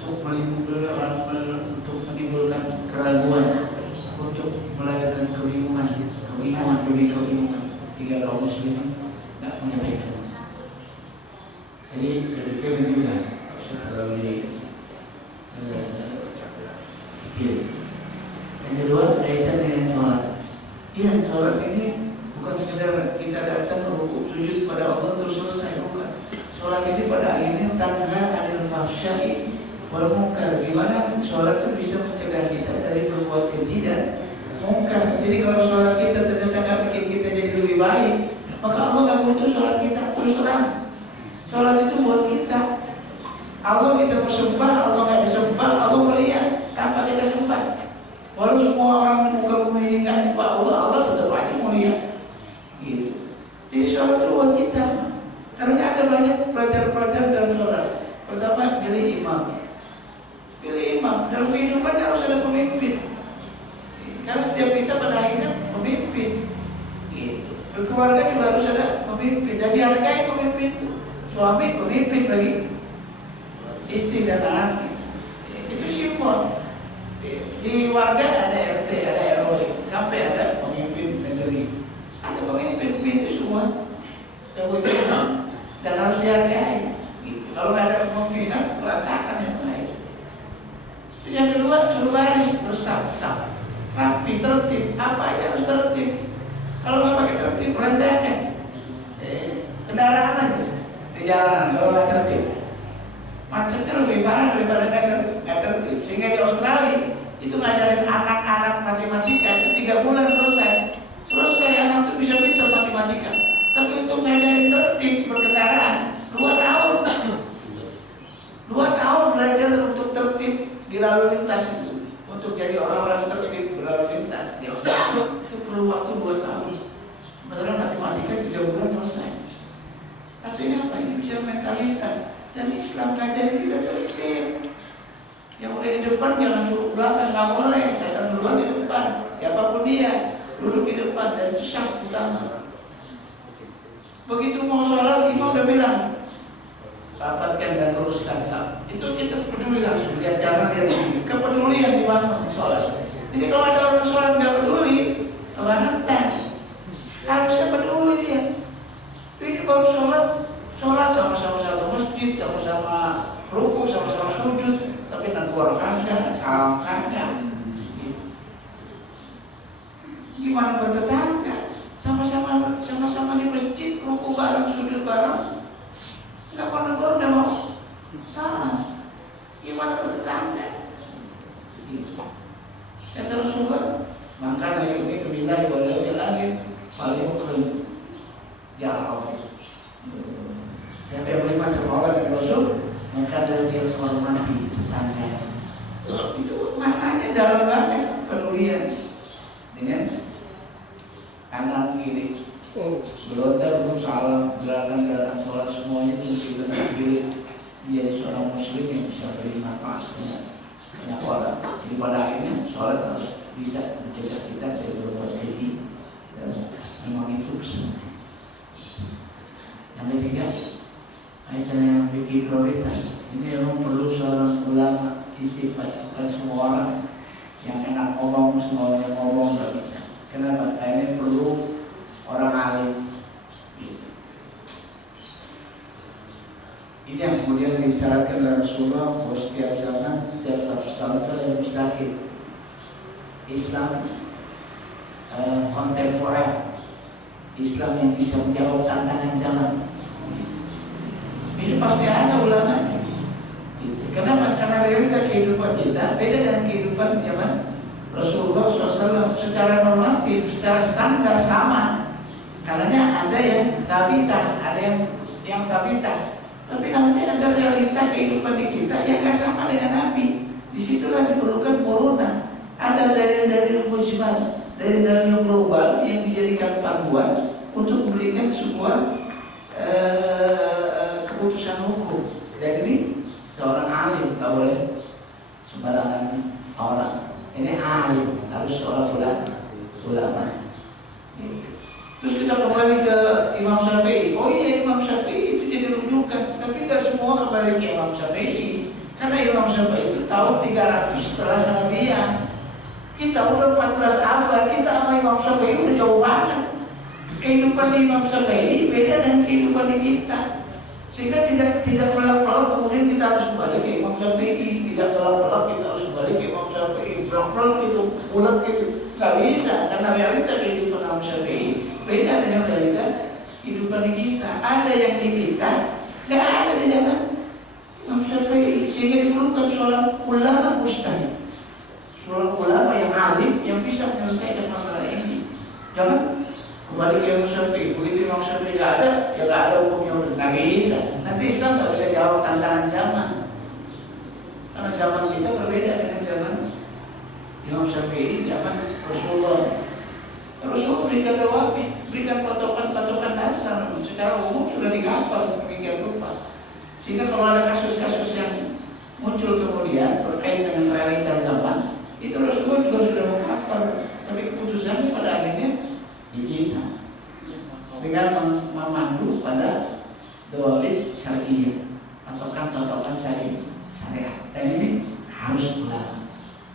untuk menimbulkan keraguan, untuk melahirkan kebingungan hingga kaum muslimin tidak menyampaikan. Jadi saya pikir ini juga setelah yang kedua kaitan dengan sholat. Iya, sholat ini bukan sekedar kita datang ke rukuk sujud pada Allah terus selesai, bukan. Sholat ini pada akhirnya tanha anil fahsya'i wal munkar. Gimana sholat itu bisa mencegah kita dari berbuat keji dan munkar. Jadi kalau sholat kita ternyata nggak bikin kita jadi lebih baik, maka Allah nggak butuh sholat kita. Terus terang, sholat itu buat kita. Allah kita mau sembah, Allah nggak disembah, Allah melihat tanpa kita sembah. Walau semua orang di muka bumi ini nggak nyembah Allah, Allah tetap aja mulia. Gitu. Jadi sholat itu buat kita. Karena ada banyak pelajar-pelajar dalam sholat. Pertama, pilih imam. Pilih imam. Dalam kehidupan harus ada pemimpin. Karena setiap kita pada akhirnya pemimpin. Gitu. Berkeluarga juga harus ada pemimpin. Dan dihargai pemimpin itu. Suami pemimpin bagi istri dan anak. Itu simbol. Di warga ada RT, ada RW, sampai ada pemimpin negeri. Ada pemimpin itu semua kebetulan dan harus dihargai. Gitu. Kalau nggak ada kepemimpinan, berantakan yang lain. Terus yang kedua, suruh baris bersab-sab, rapi, tertib. Apa aja harus tertib. Kalau nggak pakai tertib, berantakan. Kendaraan aja di jalanan kalau nggak tertib, macetnya lebih parah daripada nggak tertib. Sehingga di Australia itu ngajarin anak-anak matematika itu 3 bulan selesai anak itu bisa pintar matematika. Tapi untuk ngajarin tertib berkendaraan 2 tahun 2 tahun belajar untuk tertib di lalu lintas itu, untuk jadi orang-orang tertib di lalu lintas di Australia itu perlu waktu 2 tahun. Sebenarnya matematika 3 bulan selesai. Tapi apa ini bicara mentalitas, dan Islam ngajarin kita tertib. Yang udah di depan jangan suruh belakang, nggak boleh. Datang duluan di depan, siapapun dia duduk di depan, dan itu syarat utama. Begitu mau sholat, imam udah bilang rapatkan dan teruskan sah. Itu kita peduli langsung, lihat kanan lihat kiri. Kepedulian dibangun di sholat. Jadi kalau ada orang sholat nggak peduli, kebangetan. Harusnya peduli dia. Ini baru sholat sama-sama satu masjid, sama-sama ruku, sama-sama sujud. Tapi negor kagak, salam kagak. Gimana bertetangga? Sama-sama di masjid, ruku bareng, sujud bareng. Nggak mau negor, nggak mau salam. Gimana bertetangga? Kata Rasulullah, maka dari ini kebilah boleh lagi paling jauh. Siapa yang beriman sama Allah dan Rasul, maka dia hormati tetangga. Itu maknanya dalam banget pedulian dengan kanan kiri. Belontar untuk salam, gerakan sholat semuanya itu kita pilih menjadi seorang muslim yang bisa beri manfaat banyak orang. Jadi pada akhirnya sholat harus bisa mencegah kita dari berbuat keji dan memang itu pesan. Yang ketiga, kaitan yang fikih prioritas. Ini memang perlu seorang ulama istighfar, bukan semua orang yang enak ngomong, semuanya ngomong nggak bisa. Kenapa? Ini perlu orang alim. Gitu. Ini yang kemudian disyaratkan oleh Rasulullah bahwa setiap zaman, setiap 100 tahun itu ada mustahil. Islam kontemporer, Islam yang bisa menjawab tantangan zaman. Ini pasti ada ulamanya. Kenapa? Karena realita kehidupan kita beda dengan kehidupan zaman Rasulullah SAW. Secara normatif, secara standar sama. Karena ada yang tabitah, ada yang tabitah. Tapi nanti ada realita kehidupan di kita yang gak sama dengan Nabi. Disitulah diperlukan corona. Ada dalil-dalil mujmal, dalil-dalil global yang dijadikan panduan untuk memberikan sebuah keputusan hukum. Dan ini seorang alim, tak boleh sembarangan orang. Ini alim, harus seorang ulama. Terus kita kembali ke Imam Syafi'i. Oh iya, Imam Syafi'i itu jadi rujukan, tapi nggak semua kembali ke Imam Syafi'i. Karena Imam Syafi'i itu tahun 300 setelah Kenabian. Kita udah 14 abad, kita sama Imam Syafi'i udah jauh banget. Kehidupan Imam Syafi'i beda dengan kehidupan kita. Sehingga tidak pelak-pelak kemudian kita harus kembali ke Imam Syafi'i. Tidak pelak-pelak kita harus kembali ke Imam Syafi'i. Pelak-pelak gitu, ulang gitu. Nggak bisa, karena realita kehidupan Imam Syafi'i beda dengan realita kehidupan di kita. Ada yang di kita, nggak ada di zaman Imam Syafi'i. Sehingga diperlukan seorang ulama mujtahid, seorang ulama yang alim yang bisa menyelesaikan masalah ini. Jangan kembali ke Imam Syafi'i. Begitu Imam Syafi'i nggak ada, ya nggak ada hukumnya udah nggak bisa. Nanti Islam nggak bisa jawab tantangan zaman. Karena zaman kita berbeda dengan zaman Imam Syafi'i, zaman Rasulullah. Rasulullah berikan dakwah, berikan patokan-patokan dasar secara umum sudah dihafal sedemikian rupa. Sehingga kalau ada kasus-kasus yang muncul kemudian berkait dengan realita zaman, itu Rasulullah juga sudah menghafal. Tapi keputusannya pada akhirnya di kita dengan memandu pada dawabit syariah, patokan-patokan syariah. Dan ini harus ulama,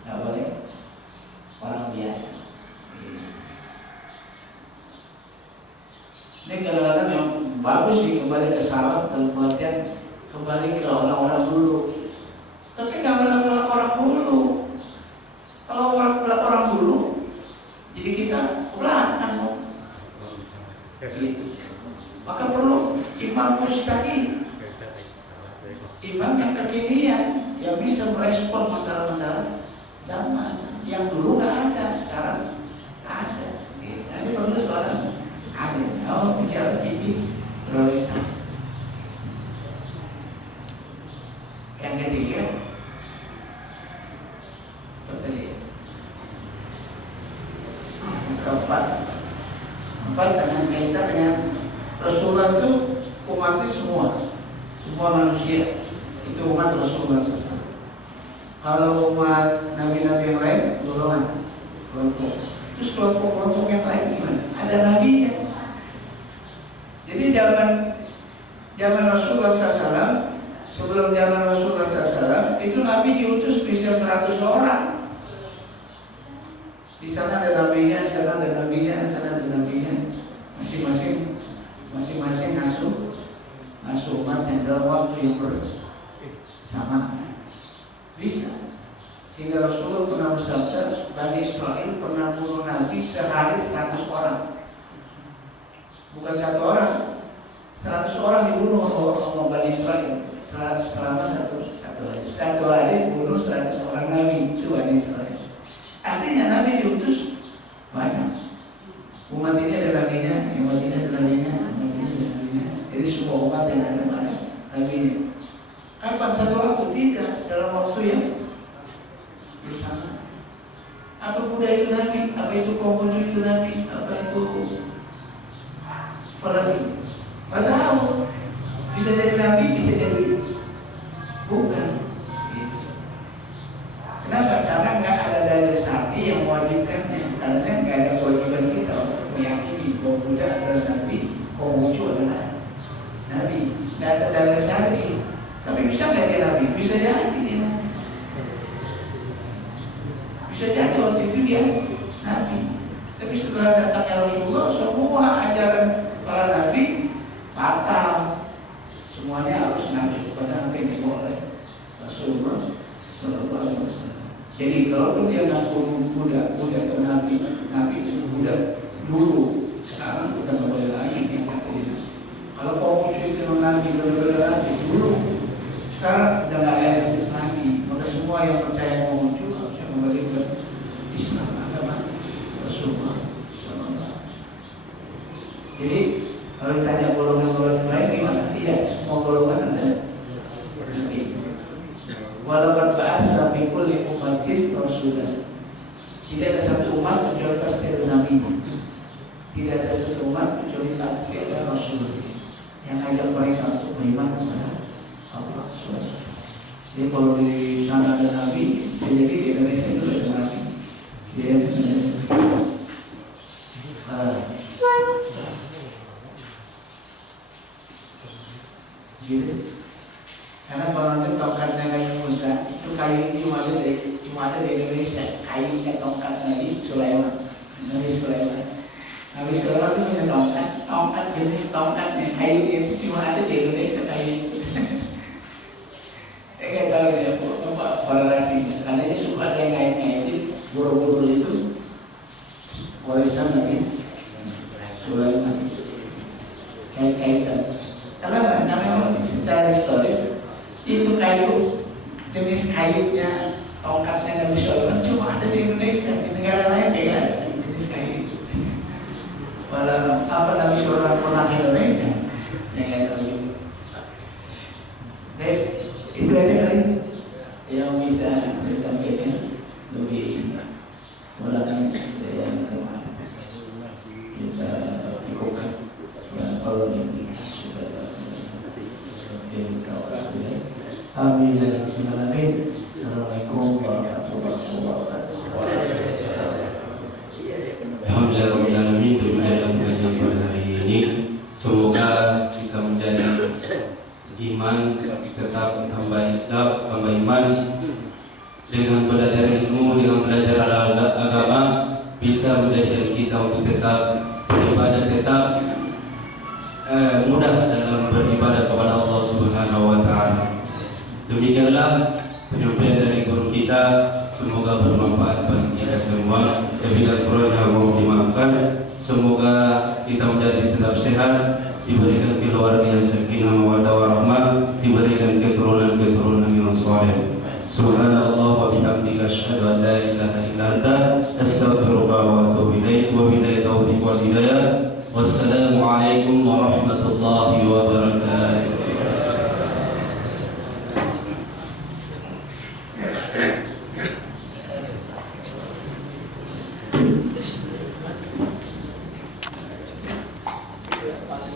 nggak boleh orang biasa. Ini kadang-kadang yang bagus sih kembali ke salaf dalam pengertian kembali ke orang-orang dulu. Tapi nggak melak-melak orang dulu. Kalau orang dulu, jadi kita belakang. Gitu. Maka perlu imam mustaqim, imam yang kekinian, yang bisa merespon masalah-masalah zaman yang dulu nggak ada, sekarang ada. Gitu. Ini perlu seorang alim. Oh, bicara ini prioritas. Yang ketiga, apa tadi? Keempat dengan kaitan dengan Rasulullah itu umatnya semua manusia itu umat Rasulullah SAW. Kalau umat nabi-nabi yang lain golongan, kelompok. Terus kelompok yang lain gimana? Ada nabinya. Jadi zaman Rasulullah SAW, sebelum zaman Rasulullah SAW itu Nabi diutus bisa 100 orang. Di sana ada nabinya, di sana ada nabinya, di sana ada nabinya. Masing-masing ngasuh umat yang dalam waktu yang bersama. Bisa. Sehingga Rasulullah pernah bersabda, Bani Israel pernah bunuh Nabi sehari 100 orang. Bukan 1 orang, 100 orang dibunuh oleh Bani Israel selama satu hari bunuh 100 orang Nabi, itu Bani Israel. Artinya Nabi diutus banyak. Umat ini ada nabinya, umat ini ada nabinya, umat ini ada nabinya. Jadi semua umat yang ada nabinya. Kapan satu waktu? Tidak, dalam waktu yang bersama. Apa Buddha itu nabi? Apa itu Konghucu itu nabi? Apa itu para nabi? Nggak tahu. Bisa jadi nabi, bisa jadi bukan. Gitu. Kenapa? Karena nggak ada dalil syar'i yang mewajibkannya. Karena nggak ada kewajiban kita untuk meyakini bahwa Buddha adalah nabi, Konghucu adalah nabi. Nggak ada dalil syar'i. Tapi bisa nggak dia nabi? Bisa jadi dia nabi. Bisa jadi waktu itu dia nabi. Tapi setelah datangnya Rasulullah, semua ajaran para nabi batal. Semuanya harus ngacu semua oleh Rasulullah Sallallahu Alaihi Wasallam. Jadi kalau dia ngaku budak atau nabi budak dulu, sekarang udah nggak boleh lagi dia kafir. Kalau Konghucu itu nabi benar-benar nabi dulu, sekarang udah nggak ada jenis lagi. Maka semua yang percaya Konghucu harusnya kembali ke Islam, agama Rasulullah Sallallahu Alaihi Wasallam. Jadi kalau ditanya golongan-golongan lain gimana? Iya, semua golongan ada nabi. Walaupun ba'athna fi kulli ummatin rasulan. Tidak ada satu umat kecuali pasti ada nabi. Tidak ada satu umat kecuali pasti ada rasul yang ngajak mereka untuk beriman kepada Allah SWT. Jadi kalau di sana ada nabi, jadi di Indonesia itu ada nabi. Gitu. Karena kalau nanti tongkatnya kayu Musa, itu kayu cuma ada di Indonesia. Kayunya tongkat Nabi Sulaiman. Nabi Sulaiman itu punya tongkat jenis tongkatnya kayu itu cuma ada di Indonesia kayu itu. Saya nggak tahu ya apa korelasinya. Karena dia suka ada yang ngait-ngaitin buru-buru itu warisan Nabi Sulaiman. Kait-kaitan. Karena memang secara historis itu kayu jenis kayunya tongkatnya Nabi Sulaiman cuma ada di Indonesia, di negara lain tidak ada jenis kayu itu. Walau apa Nabi Sulaiman pernah ke Indonesia, ya kayak gitu. Itu aja kali yang bisa saya sampaikan lebih ulangan yang kemarin kita lakukan dan kalau ini sudah amin. Assalamualaikum warahmatullahi wabarakatuh. Alhamdulillahirobbilalamin. Terima kasih pada hari ini. Semoga kita menjadi iman, tetap tambah Islam, tambah iman dengan belajar ilmu, dengan belajar agama, bisa menjadikan kita untuk tetap beribadah, tetap mudah dalam beribadah kepada Allah Subhanahu wa Ta'ala. Demikianlah penyampaian dari guru kita, semoga bermanfaat bagi kita semua. Bila kurang yang mau dimaafkan, semoga kita menjadi tetap sehat, diberikan keluarga yang sakinah mawaddah warahmah, diberikan keturunan yang saleh. Subhanallah wa bihamdihi asyhadu an la ilaha illa anta astaghfiruka wa atubu ilaik. Wa billahi taufiq wal hidayah. Wassalamualaikum warahmatullahi wabarakatuh.